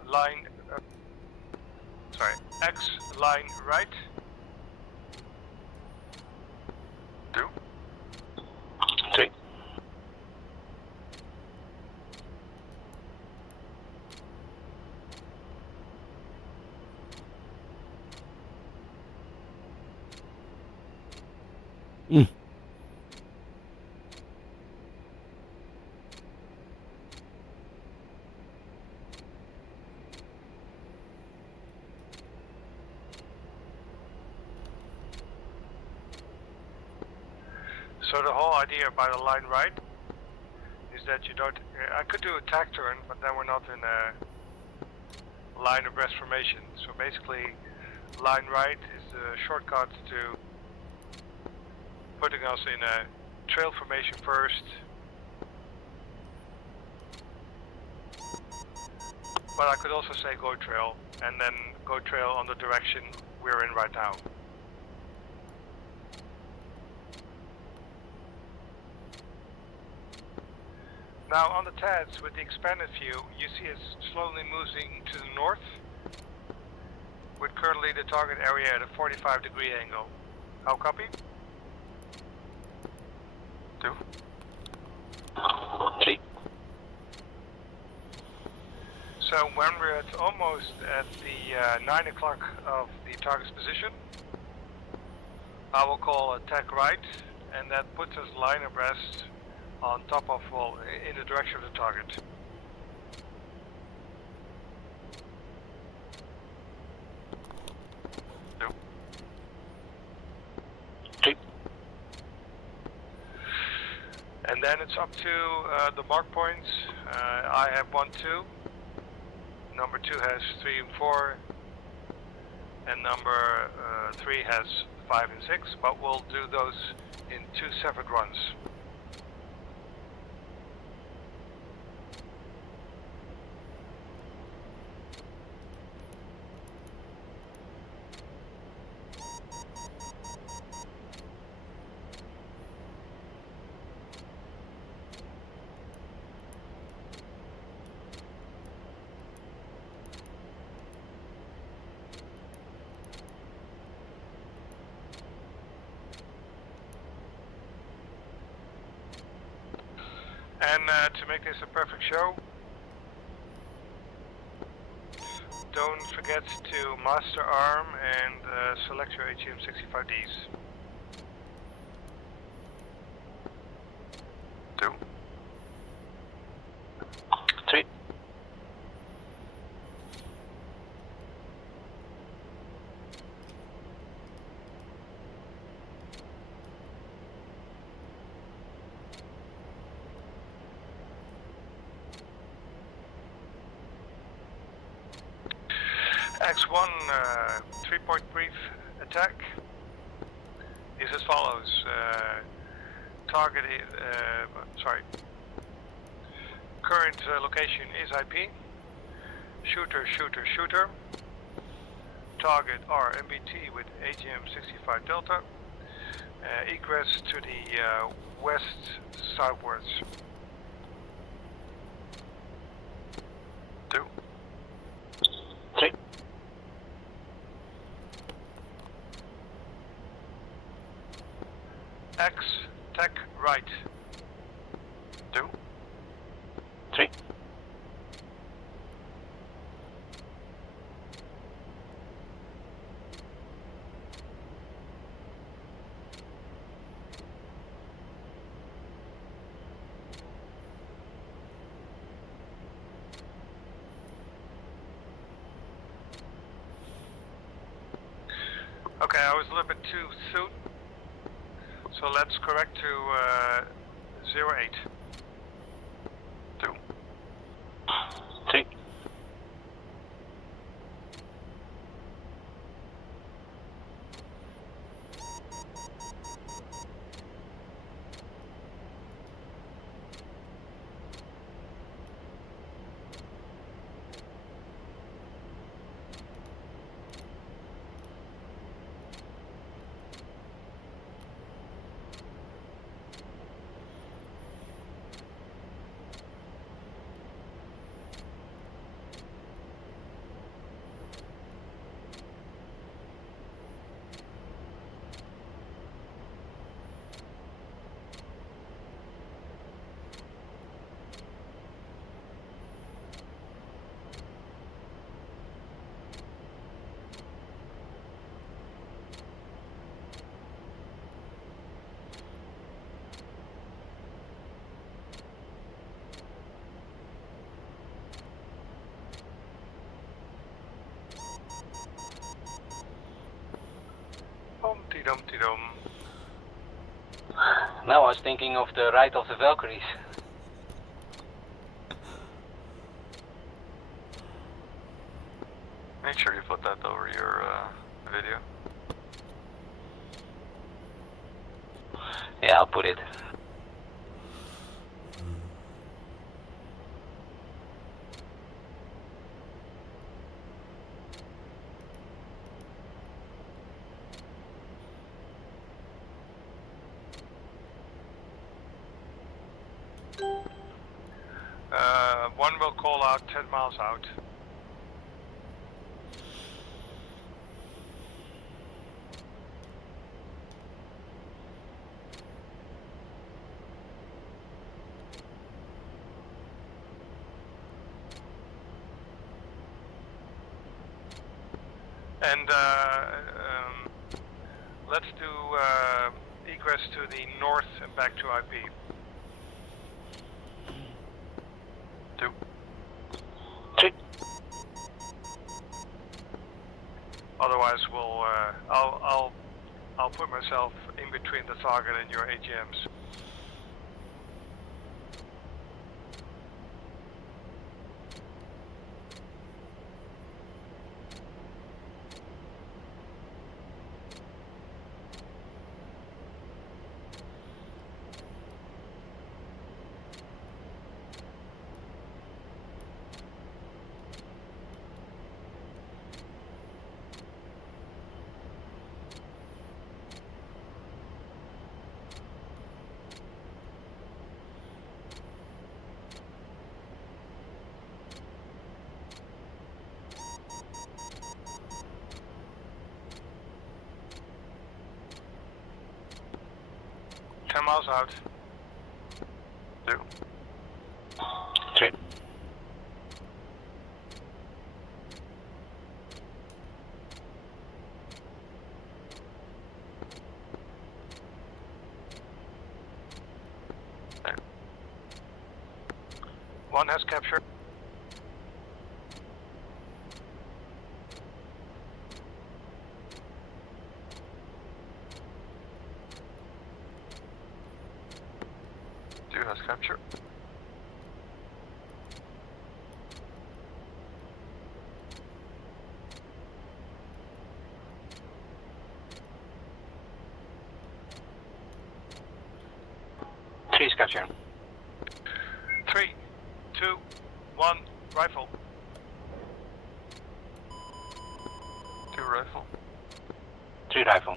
line, X line right. Do. 3. So the whole idea by the line right is that you don't. I could do a TAC turn, but then we're not in a line abreast formation. So basically, line right is the shortcut to putting us in a trail formation first. But I could also say go trail, and then go trail on the direction we're in right now. Now on the TADs with the expanded view, you see it's slowly moving to the north, with currently the target area at a 45-degree angle. How copy? 2. 3. So when we're at almost at the 9 o'clock of the target's position, I will call a TAC right, and that puts us line abreast on top of, well, in the direction of the target. No. 3. And then it's up to the mark points. I have 1, 2. Number 2 has 3 and 4. And number 3 has 5 and 6. But we'll do those in 2 separate runs. And to make this a perfect show, don't forget to master arm and select your AGM65Ds. 2. 3. X1 3-point brief attack is as follows. Target, current location is IP. Shooter, shooter, shooter. Target are MBT with AGM 65 Delta. Egress to the west southwards. 2. 3. X, TAC right. 2. 3. Okay, I was a little bit too soon. So let's correct to 08. 2. 3. Tidum. Now I was thinking of the Ride of the Valkyries. Make sure you put that over your video. Yeah, I'll put it. One will call out 10 miles out. And let's do egress to the north and back to IP. 2. 3. Otherwise, we'll I'll put myself in between the target and your AGMs. Miles out. 2. 3. One has captured. Has capture. Three capture. 3, 2, 1, rifle. 2 rifle. 3 rifle.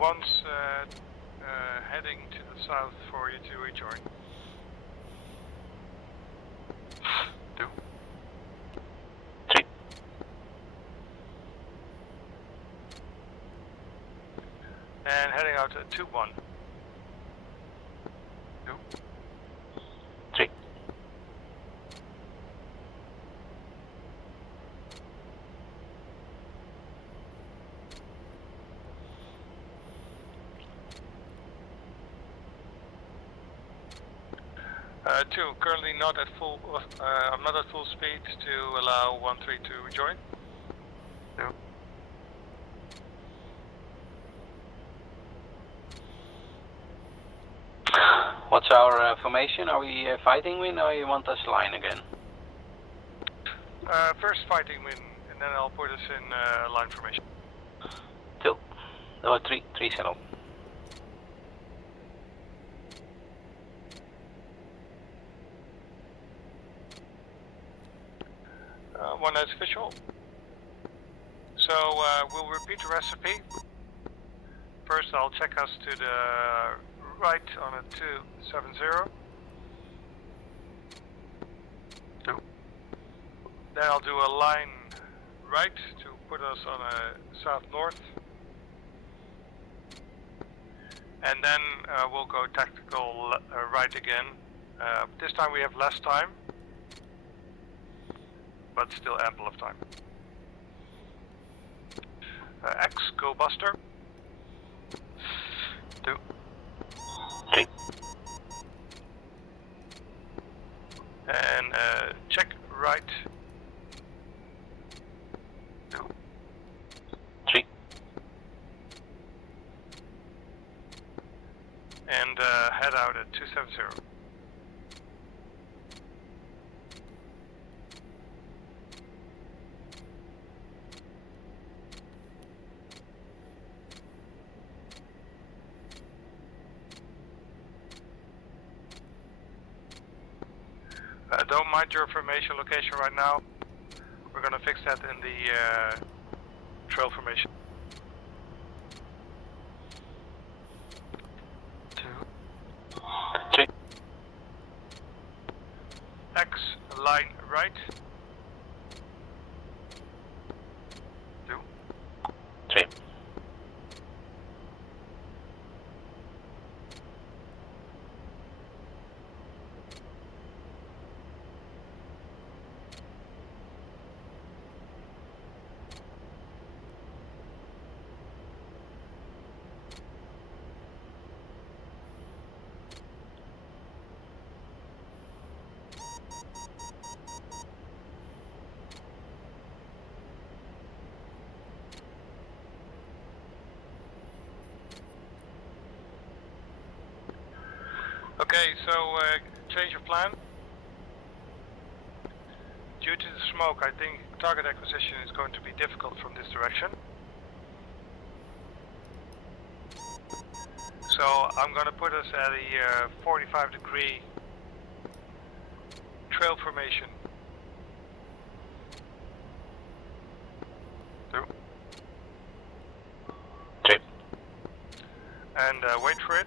One's heading to the south for you to rejoin. 2. 3. And heading out at 2-1. 2. 3. 2, currently not at full, I'm not at full speed to allow 1-3 to rejoin. 2. What's our formation? Are we fighting win or you want us line again? First fighting win, and then I'll put us in line formation. 2. No, 3 settle. 1 as official. So we'll repeat the recipe. First I'll check us to the right on a 270. 2. Then I'll do a line right to put us on a south-north. And then we'll go tactical right again. This time we have less time, but still ample of time. X, go Buster. 2. 3. And check right. 2. 3. And head out at 270. Don't mind your formation location right now. We're gonna fix that in the trail formation. 2. 3. X, line right. 2. 3. Okay, so change of plan. Due to the smoke, I think target acquisition is going to be difficult from this direction. So I'm going to put us at a 45-degree trail formation. 2. 3. And wait for it.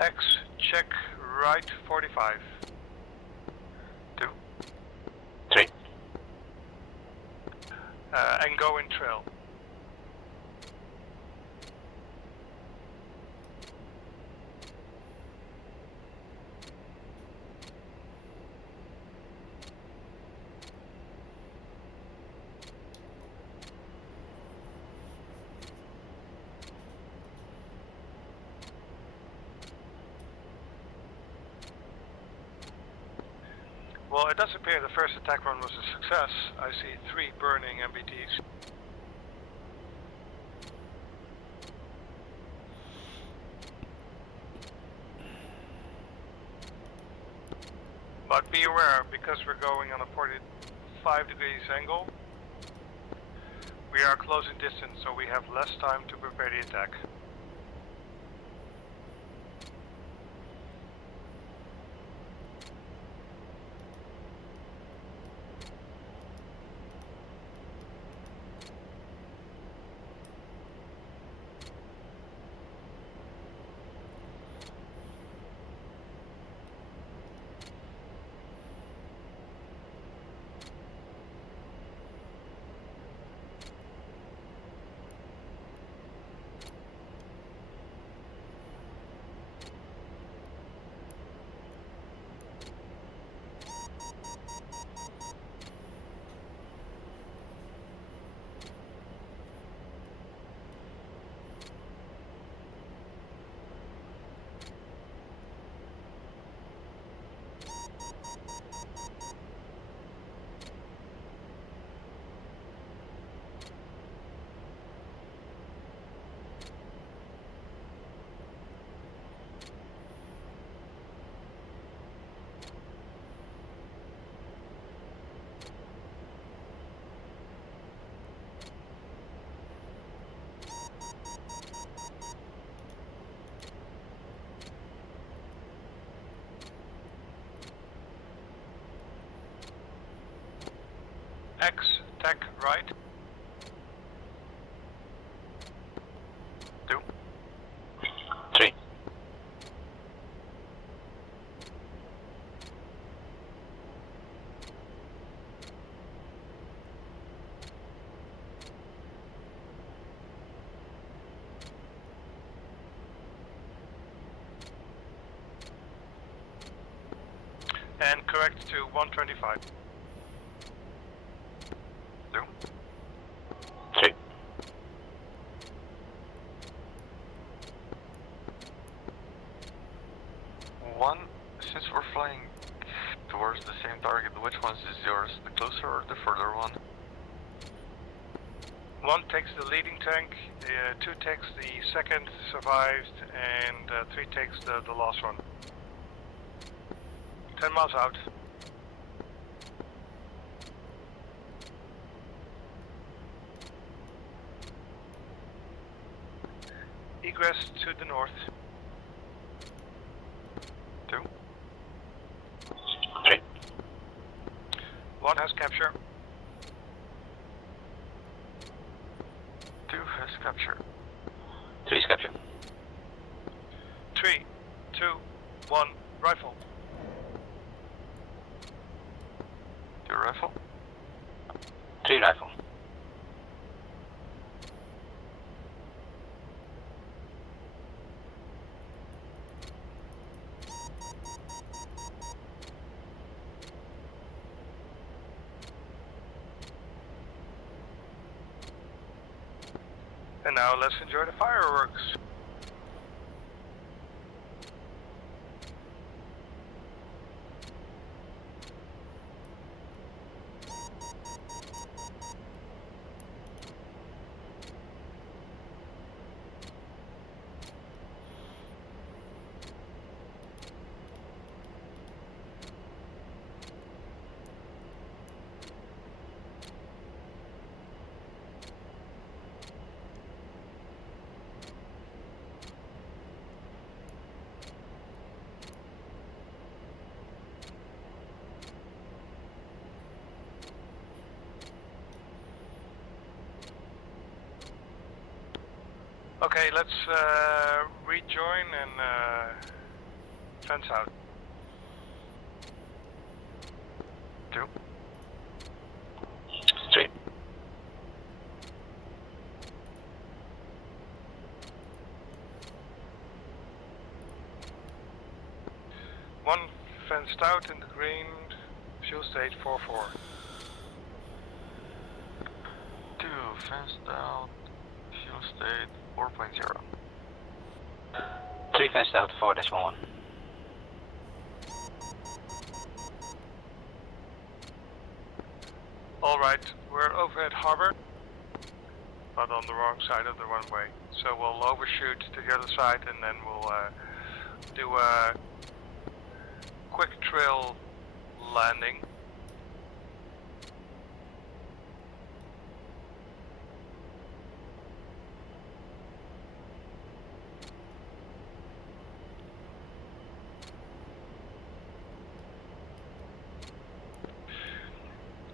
X, check right 45. 2. 3. And go in trail. Well, it does appear the first attack run was a success. I see 3 burning MBTs. But be aware, because we're going on a 45 degrees angle, we are close in distance, so we have less time to prepare the attack. X, TAC right. 2. 3. And correct to 125. 2. 3. 1. Since we're flying towards the same target, which one is yours? The closer or the further one? 1 takes the leading tank, 2 takes the second survived, and 3 takes the last one. 10 miles out. Egress to the north. 2. 3. 1 has capture. 2 has capture. 3 is capture. 3, 2, 1, rifle. 2 rifle. 3 rifle. And now let's enjoy the fireworks. Okay, let's rejoin and fence out. 2. 3. 1 fenced out in the green, fuel state 4-4. 2 fenced out. Fuel state 4.0. 3 fenced out, 4.1. Alright, we're over at harbor, but on the wrong side of the runway. So we'll overshoot to the other side and then we'll do a quick trail landing.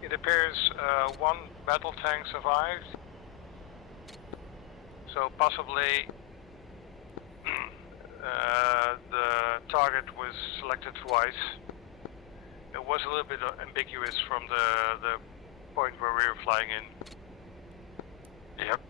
It appears 1 battle tank survived, so possibly the target was selected twice. It was a little bit ambiguous from the point where we were flying in. Yep.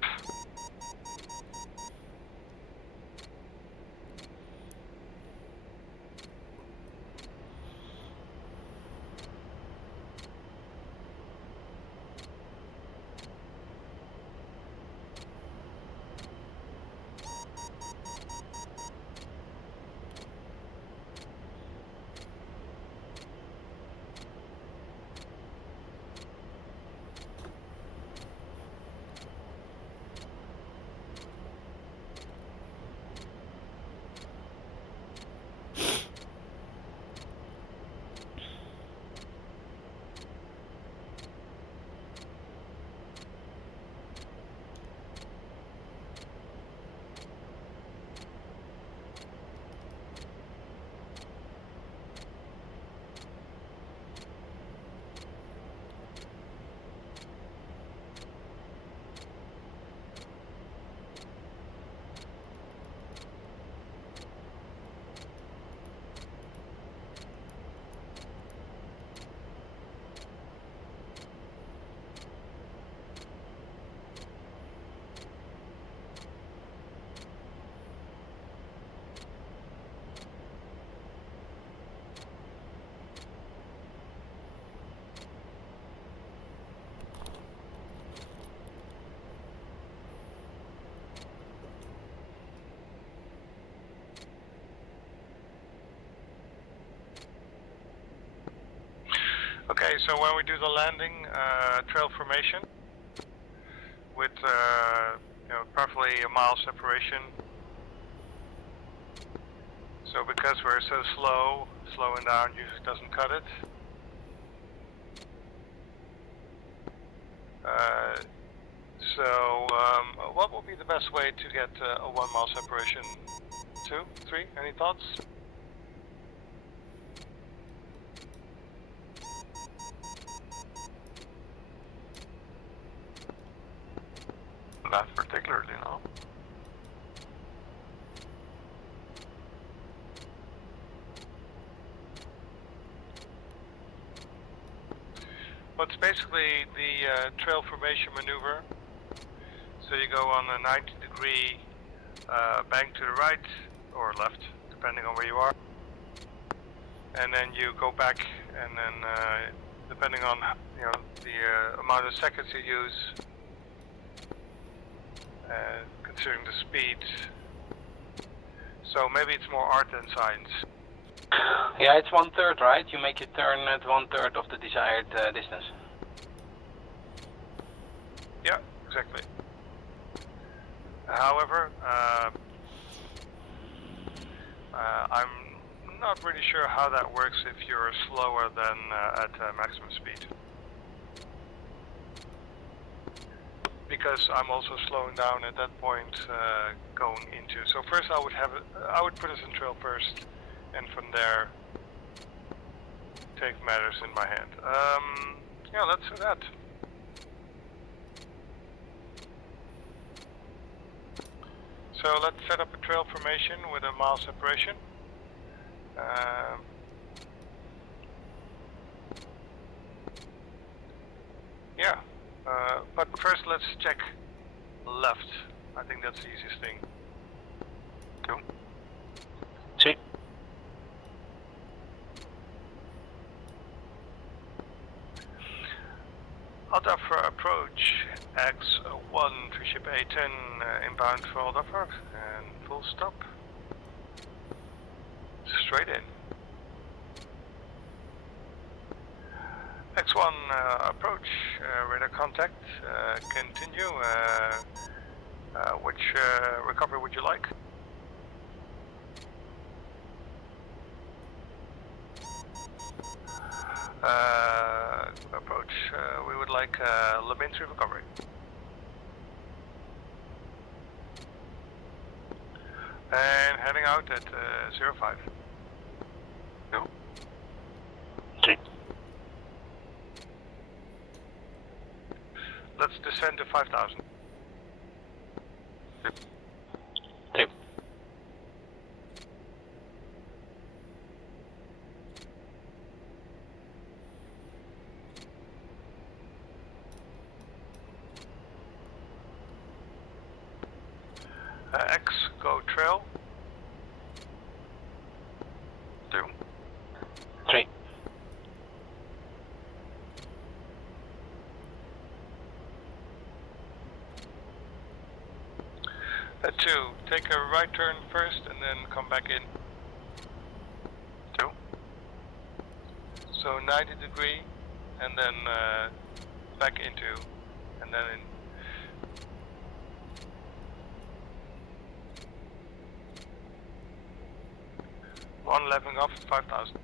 so when we do the landing, trail formation with preferably a mile separation. So because we're so slow, slowing down usually doesn't cut it. What would be the best way to get a 1 mile separation? 2, 3, any thoughts? Not particularly, no. Well, it's basically the trail formation maneuver. So you go on a 90-degree bank to the right or left, depending on where you are. And then you go back, and then depending on the amount of seconds you use, considering the speed. So maybe it's more art than science. Yeah, it's 1/3, right? You make your turn at 1/3 of the desired distance. Yeah, exactly. However, I'm not really sure how that works if you're slower than at maximum speed. Because I'm also slowing down at that point going into. So first I would put us in trail first, and from there take matters in my hand. Yeah, let's do that. So let's set up a trail formation with a mile separation. Yeah, but first let's check left. I think that's the easiest thing. Cool. See. Dhafra approach X1 Ship A-10 inbound for Dhafra and full stop. Straight in. X1 approach, radar contact, continue. Which recovery would you like? Approach, we would like Labintry recovery. And heading out at 05. Cool. See. Let's descend to 5,000. Yep. See. X, go trail. 2. 3. At 2, take a right turn first and then come back in. 2. So 90 degree and then back into and then in. One leveling off at 5,000.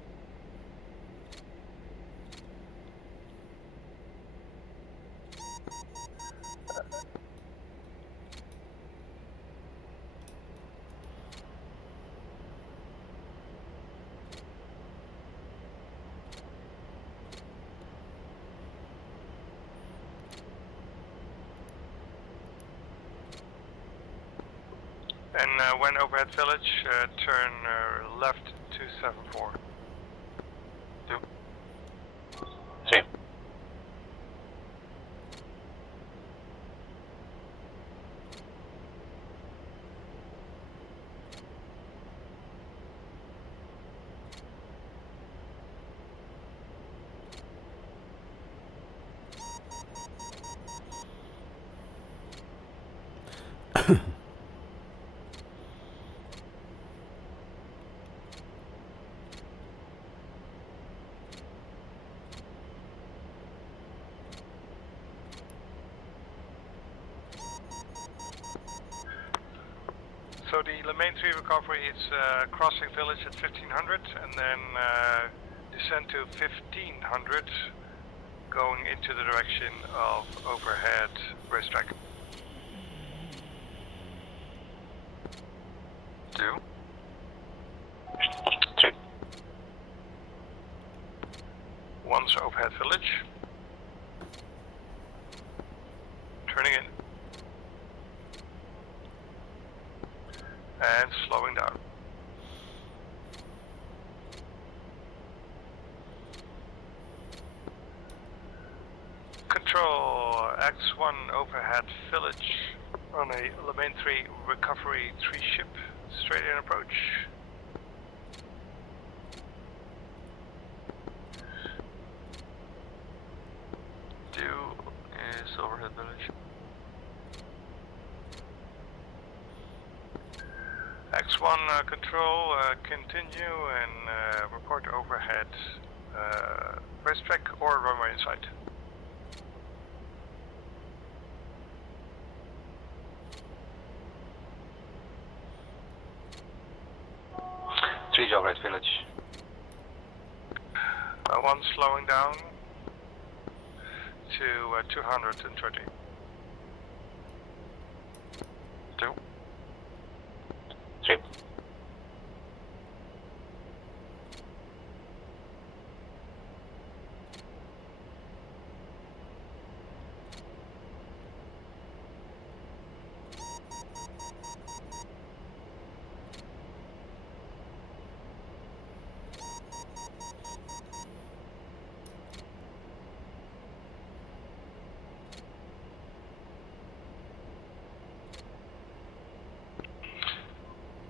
And when overhead village, turn left 274. 2. See. the main 3 recovery is crossing village at 1500 and then descend to 1500 going into the direction of overhead racetrack. Do. True. Once overhead village. Turning in. And slowing down. Control X1 overhead village on a Lemaine 3 recovery 3 ship, straight in approach. Do is overhead village. X1 control, continue and report overhead racetrack or runway in sight. Three overhead village. One slowing down to 230. 2. 3.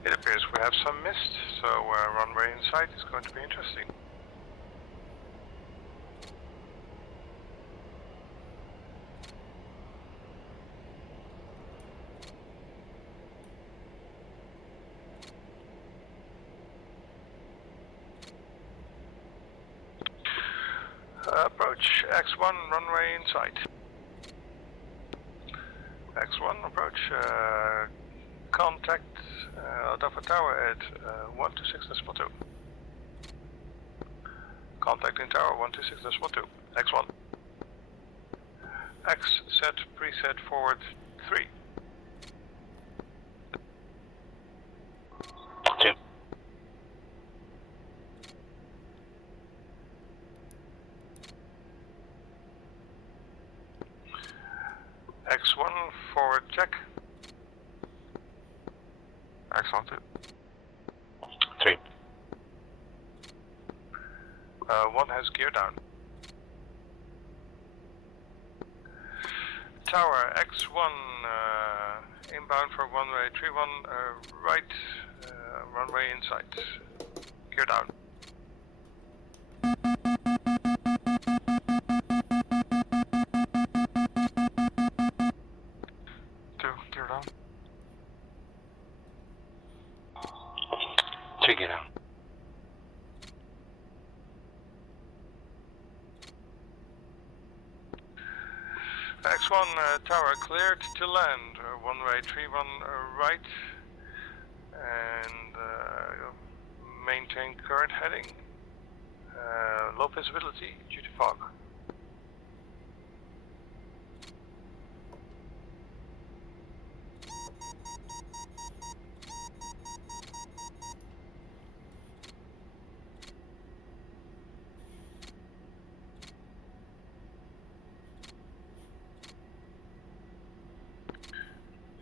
It appears we have some mist, so runway in sight is going to be interesting. Approach X1 runway in sight. X1 approach, contact Dhafra Tower at 126.2. Contact in tower 126.2. X1. X set preset forward 3. 2. X1 forward check. X1 2. 3. 1 has gear down. Tower X1 inbound for runway 31 right, runway in sight. Gear down. Gear down. 3 gear down. X1 tower cleared to land, runway 31 right, and maintain current heading. Low visibility due to fog.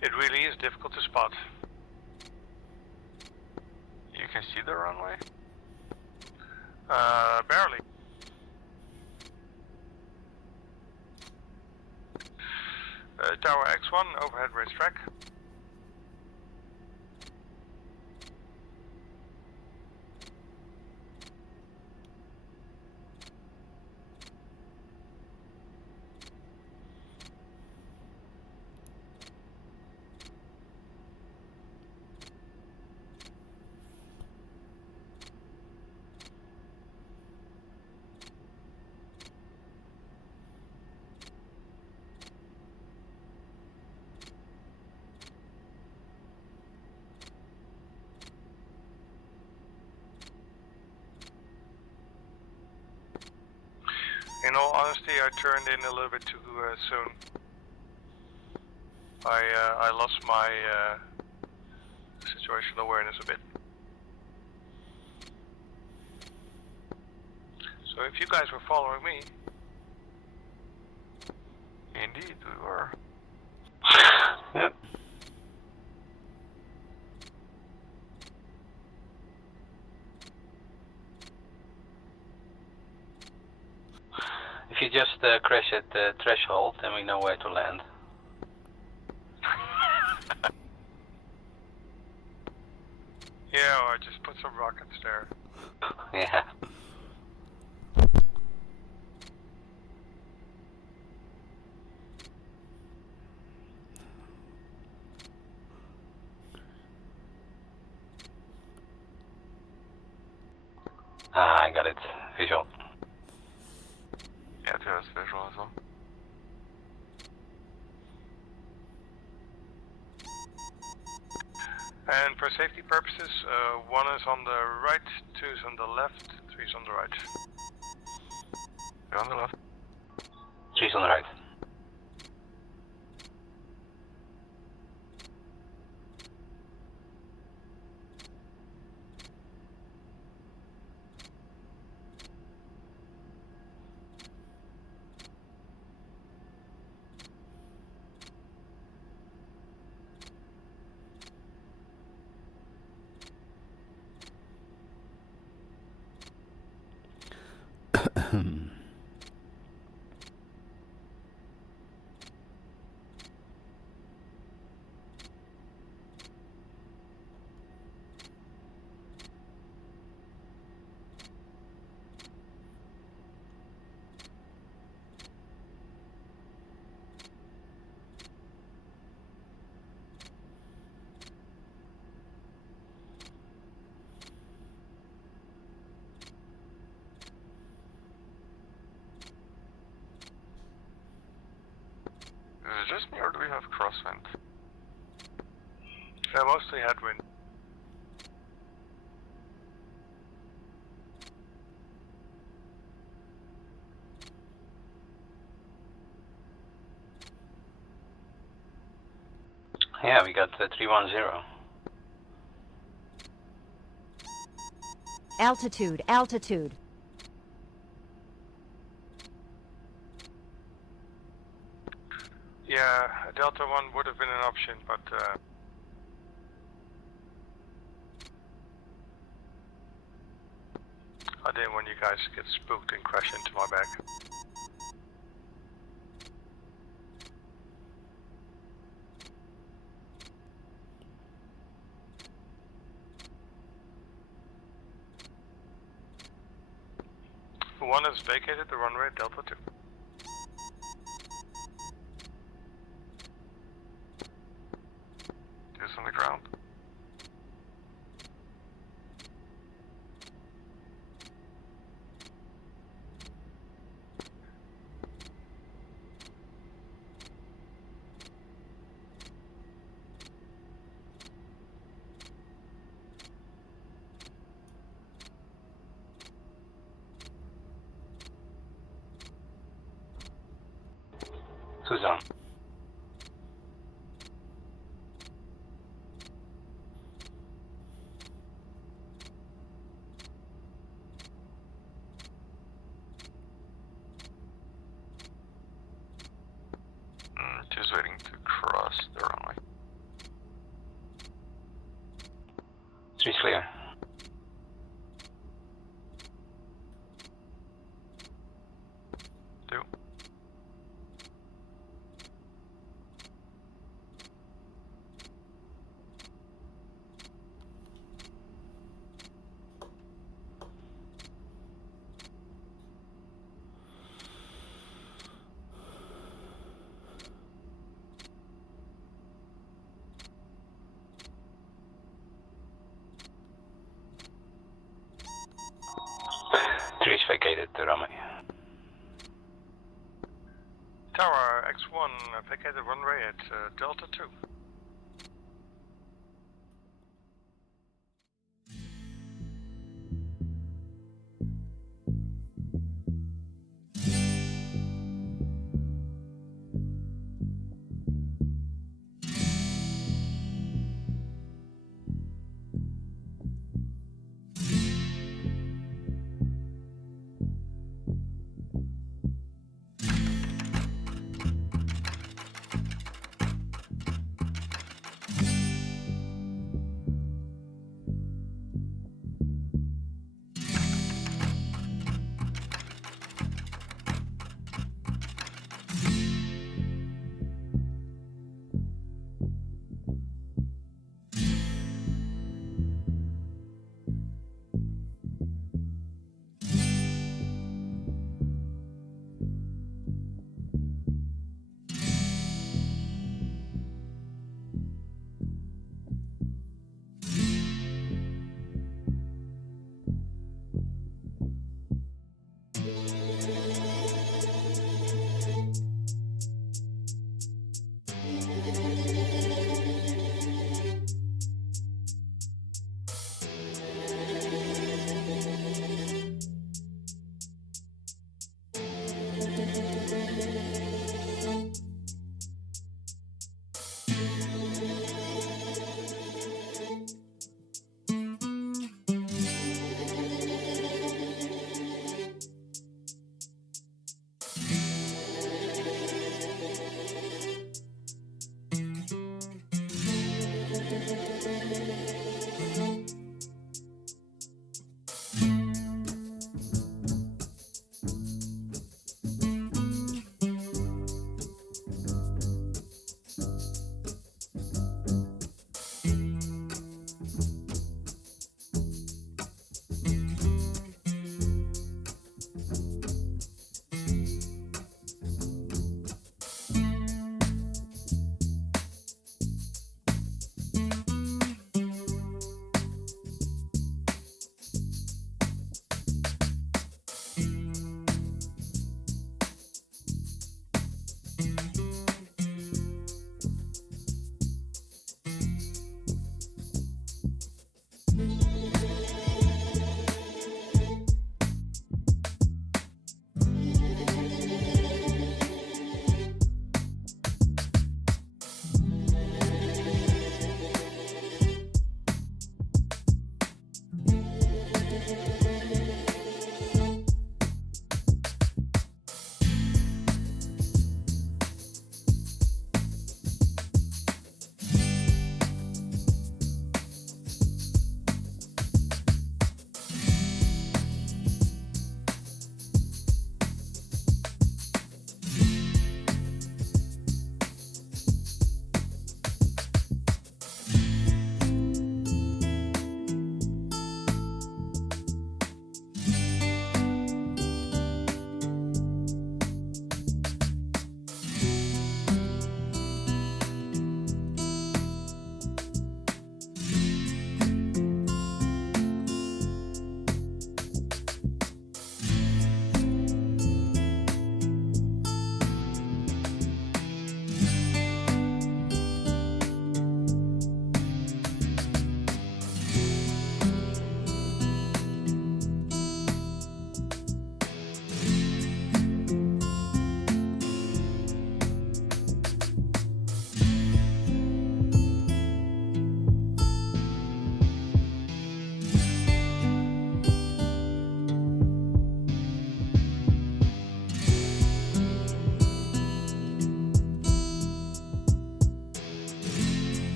It really is difficult to spot. You can see the runway? Barely. Tower X1 overhead racetrack. In all honesty, I turned in a little bit too soon. I lost my situational awareness a bit. So if you guys were following me... Indeed, we were. Yep. If you just crash at the threshold, then we know where to land. Yeah, or just put some rockets there. Yeah. Ah, I got it. Visual. Yeah, it has visual as well. And for safety purposes, 1 is on the right, 2 is on the left, 3 is on the right. You're on the left. 3's on the right. Is it just me or do we have crosswind? Yeah, mostly headwind. Yeah, we got 310. Altitude, altitude. Yeah, a Delta 1 would have been an option, but I didn't want you guys to get spooked and crash into my back. One has vacated the runway, Delta 2. Is on the ground. Susan. Just waiting to cross the runway. 3's clear. Two. Three's vacated the runway. Tower X1 vacated runway at Delta 2.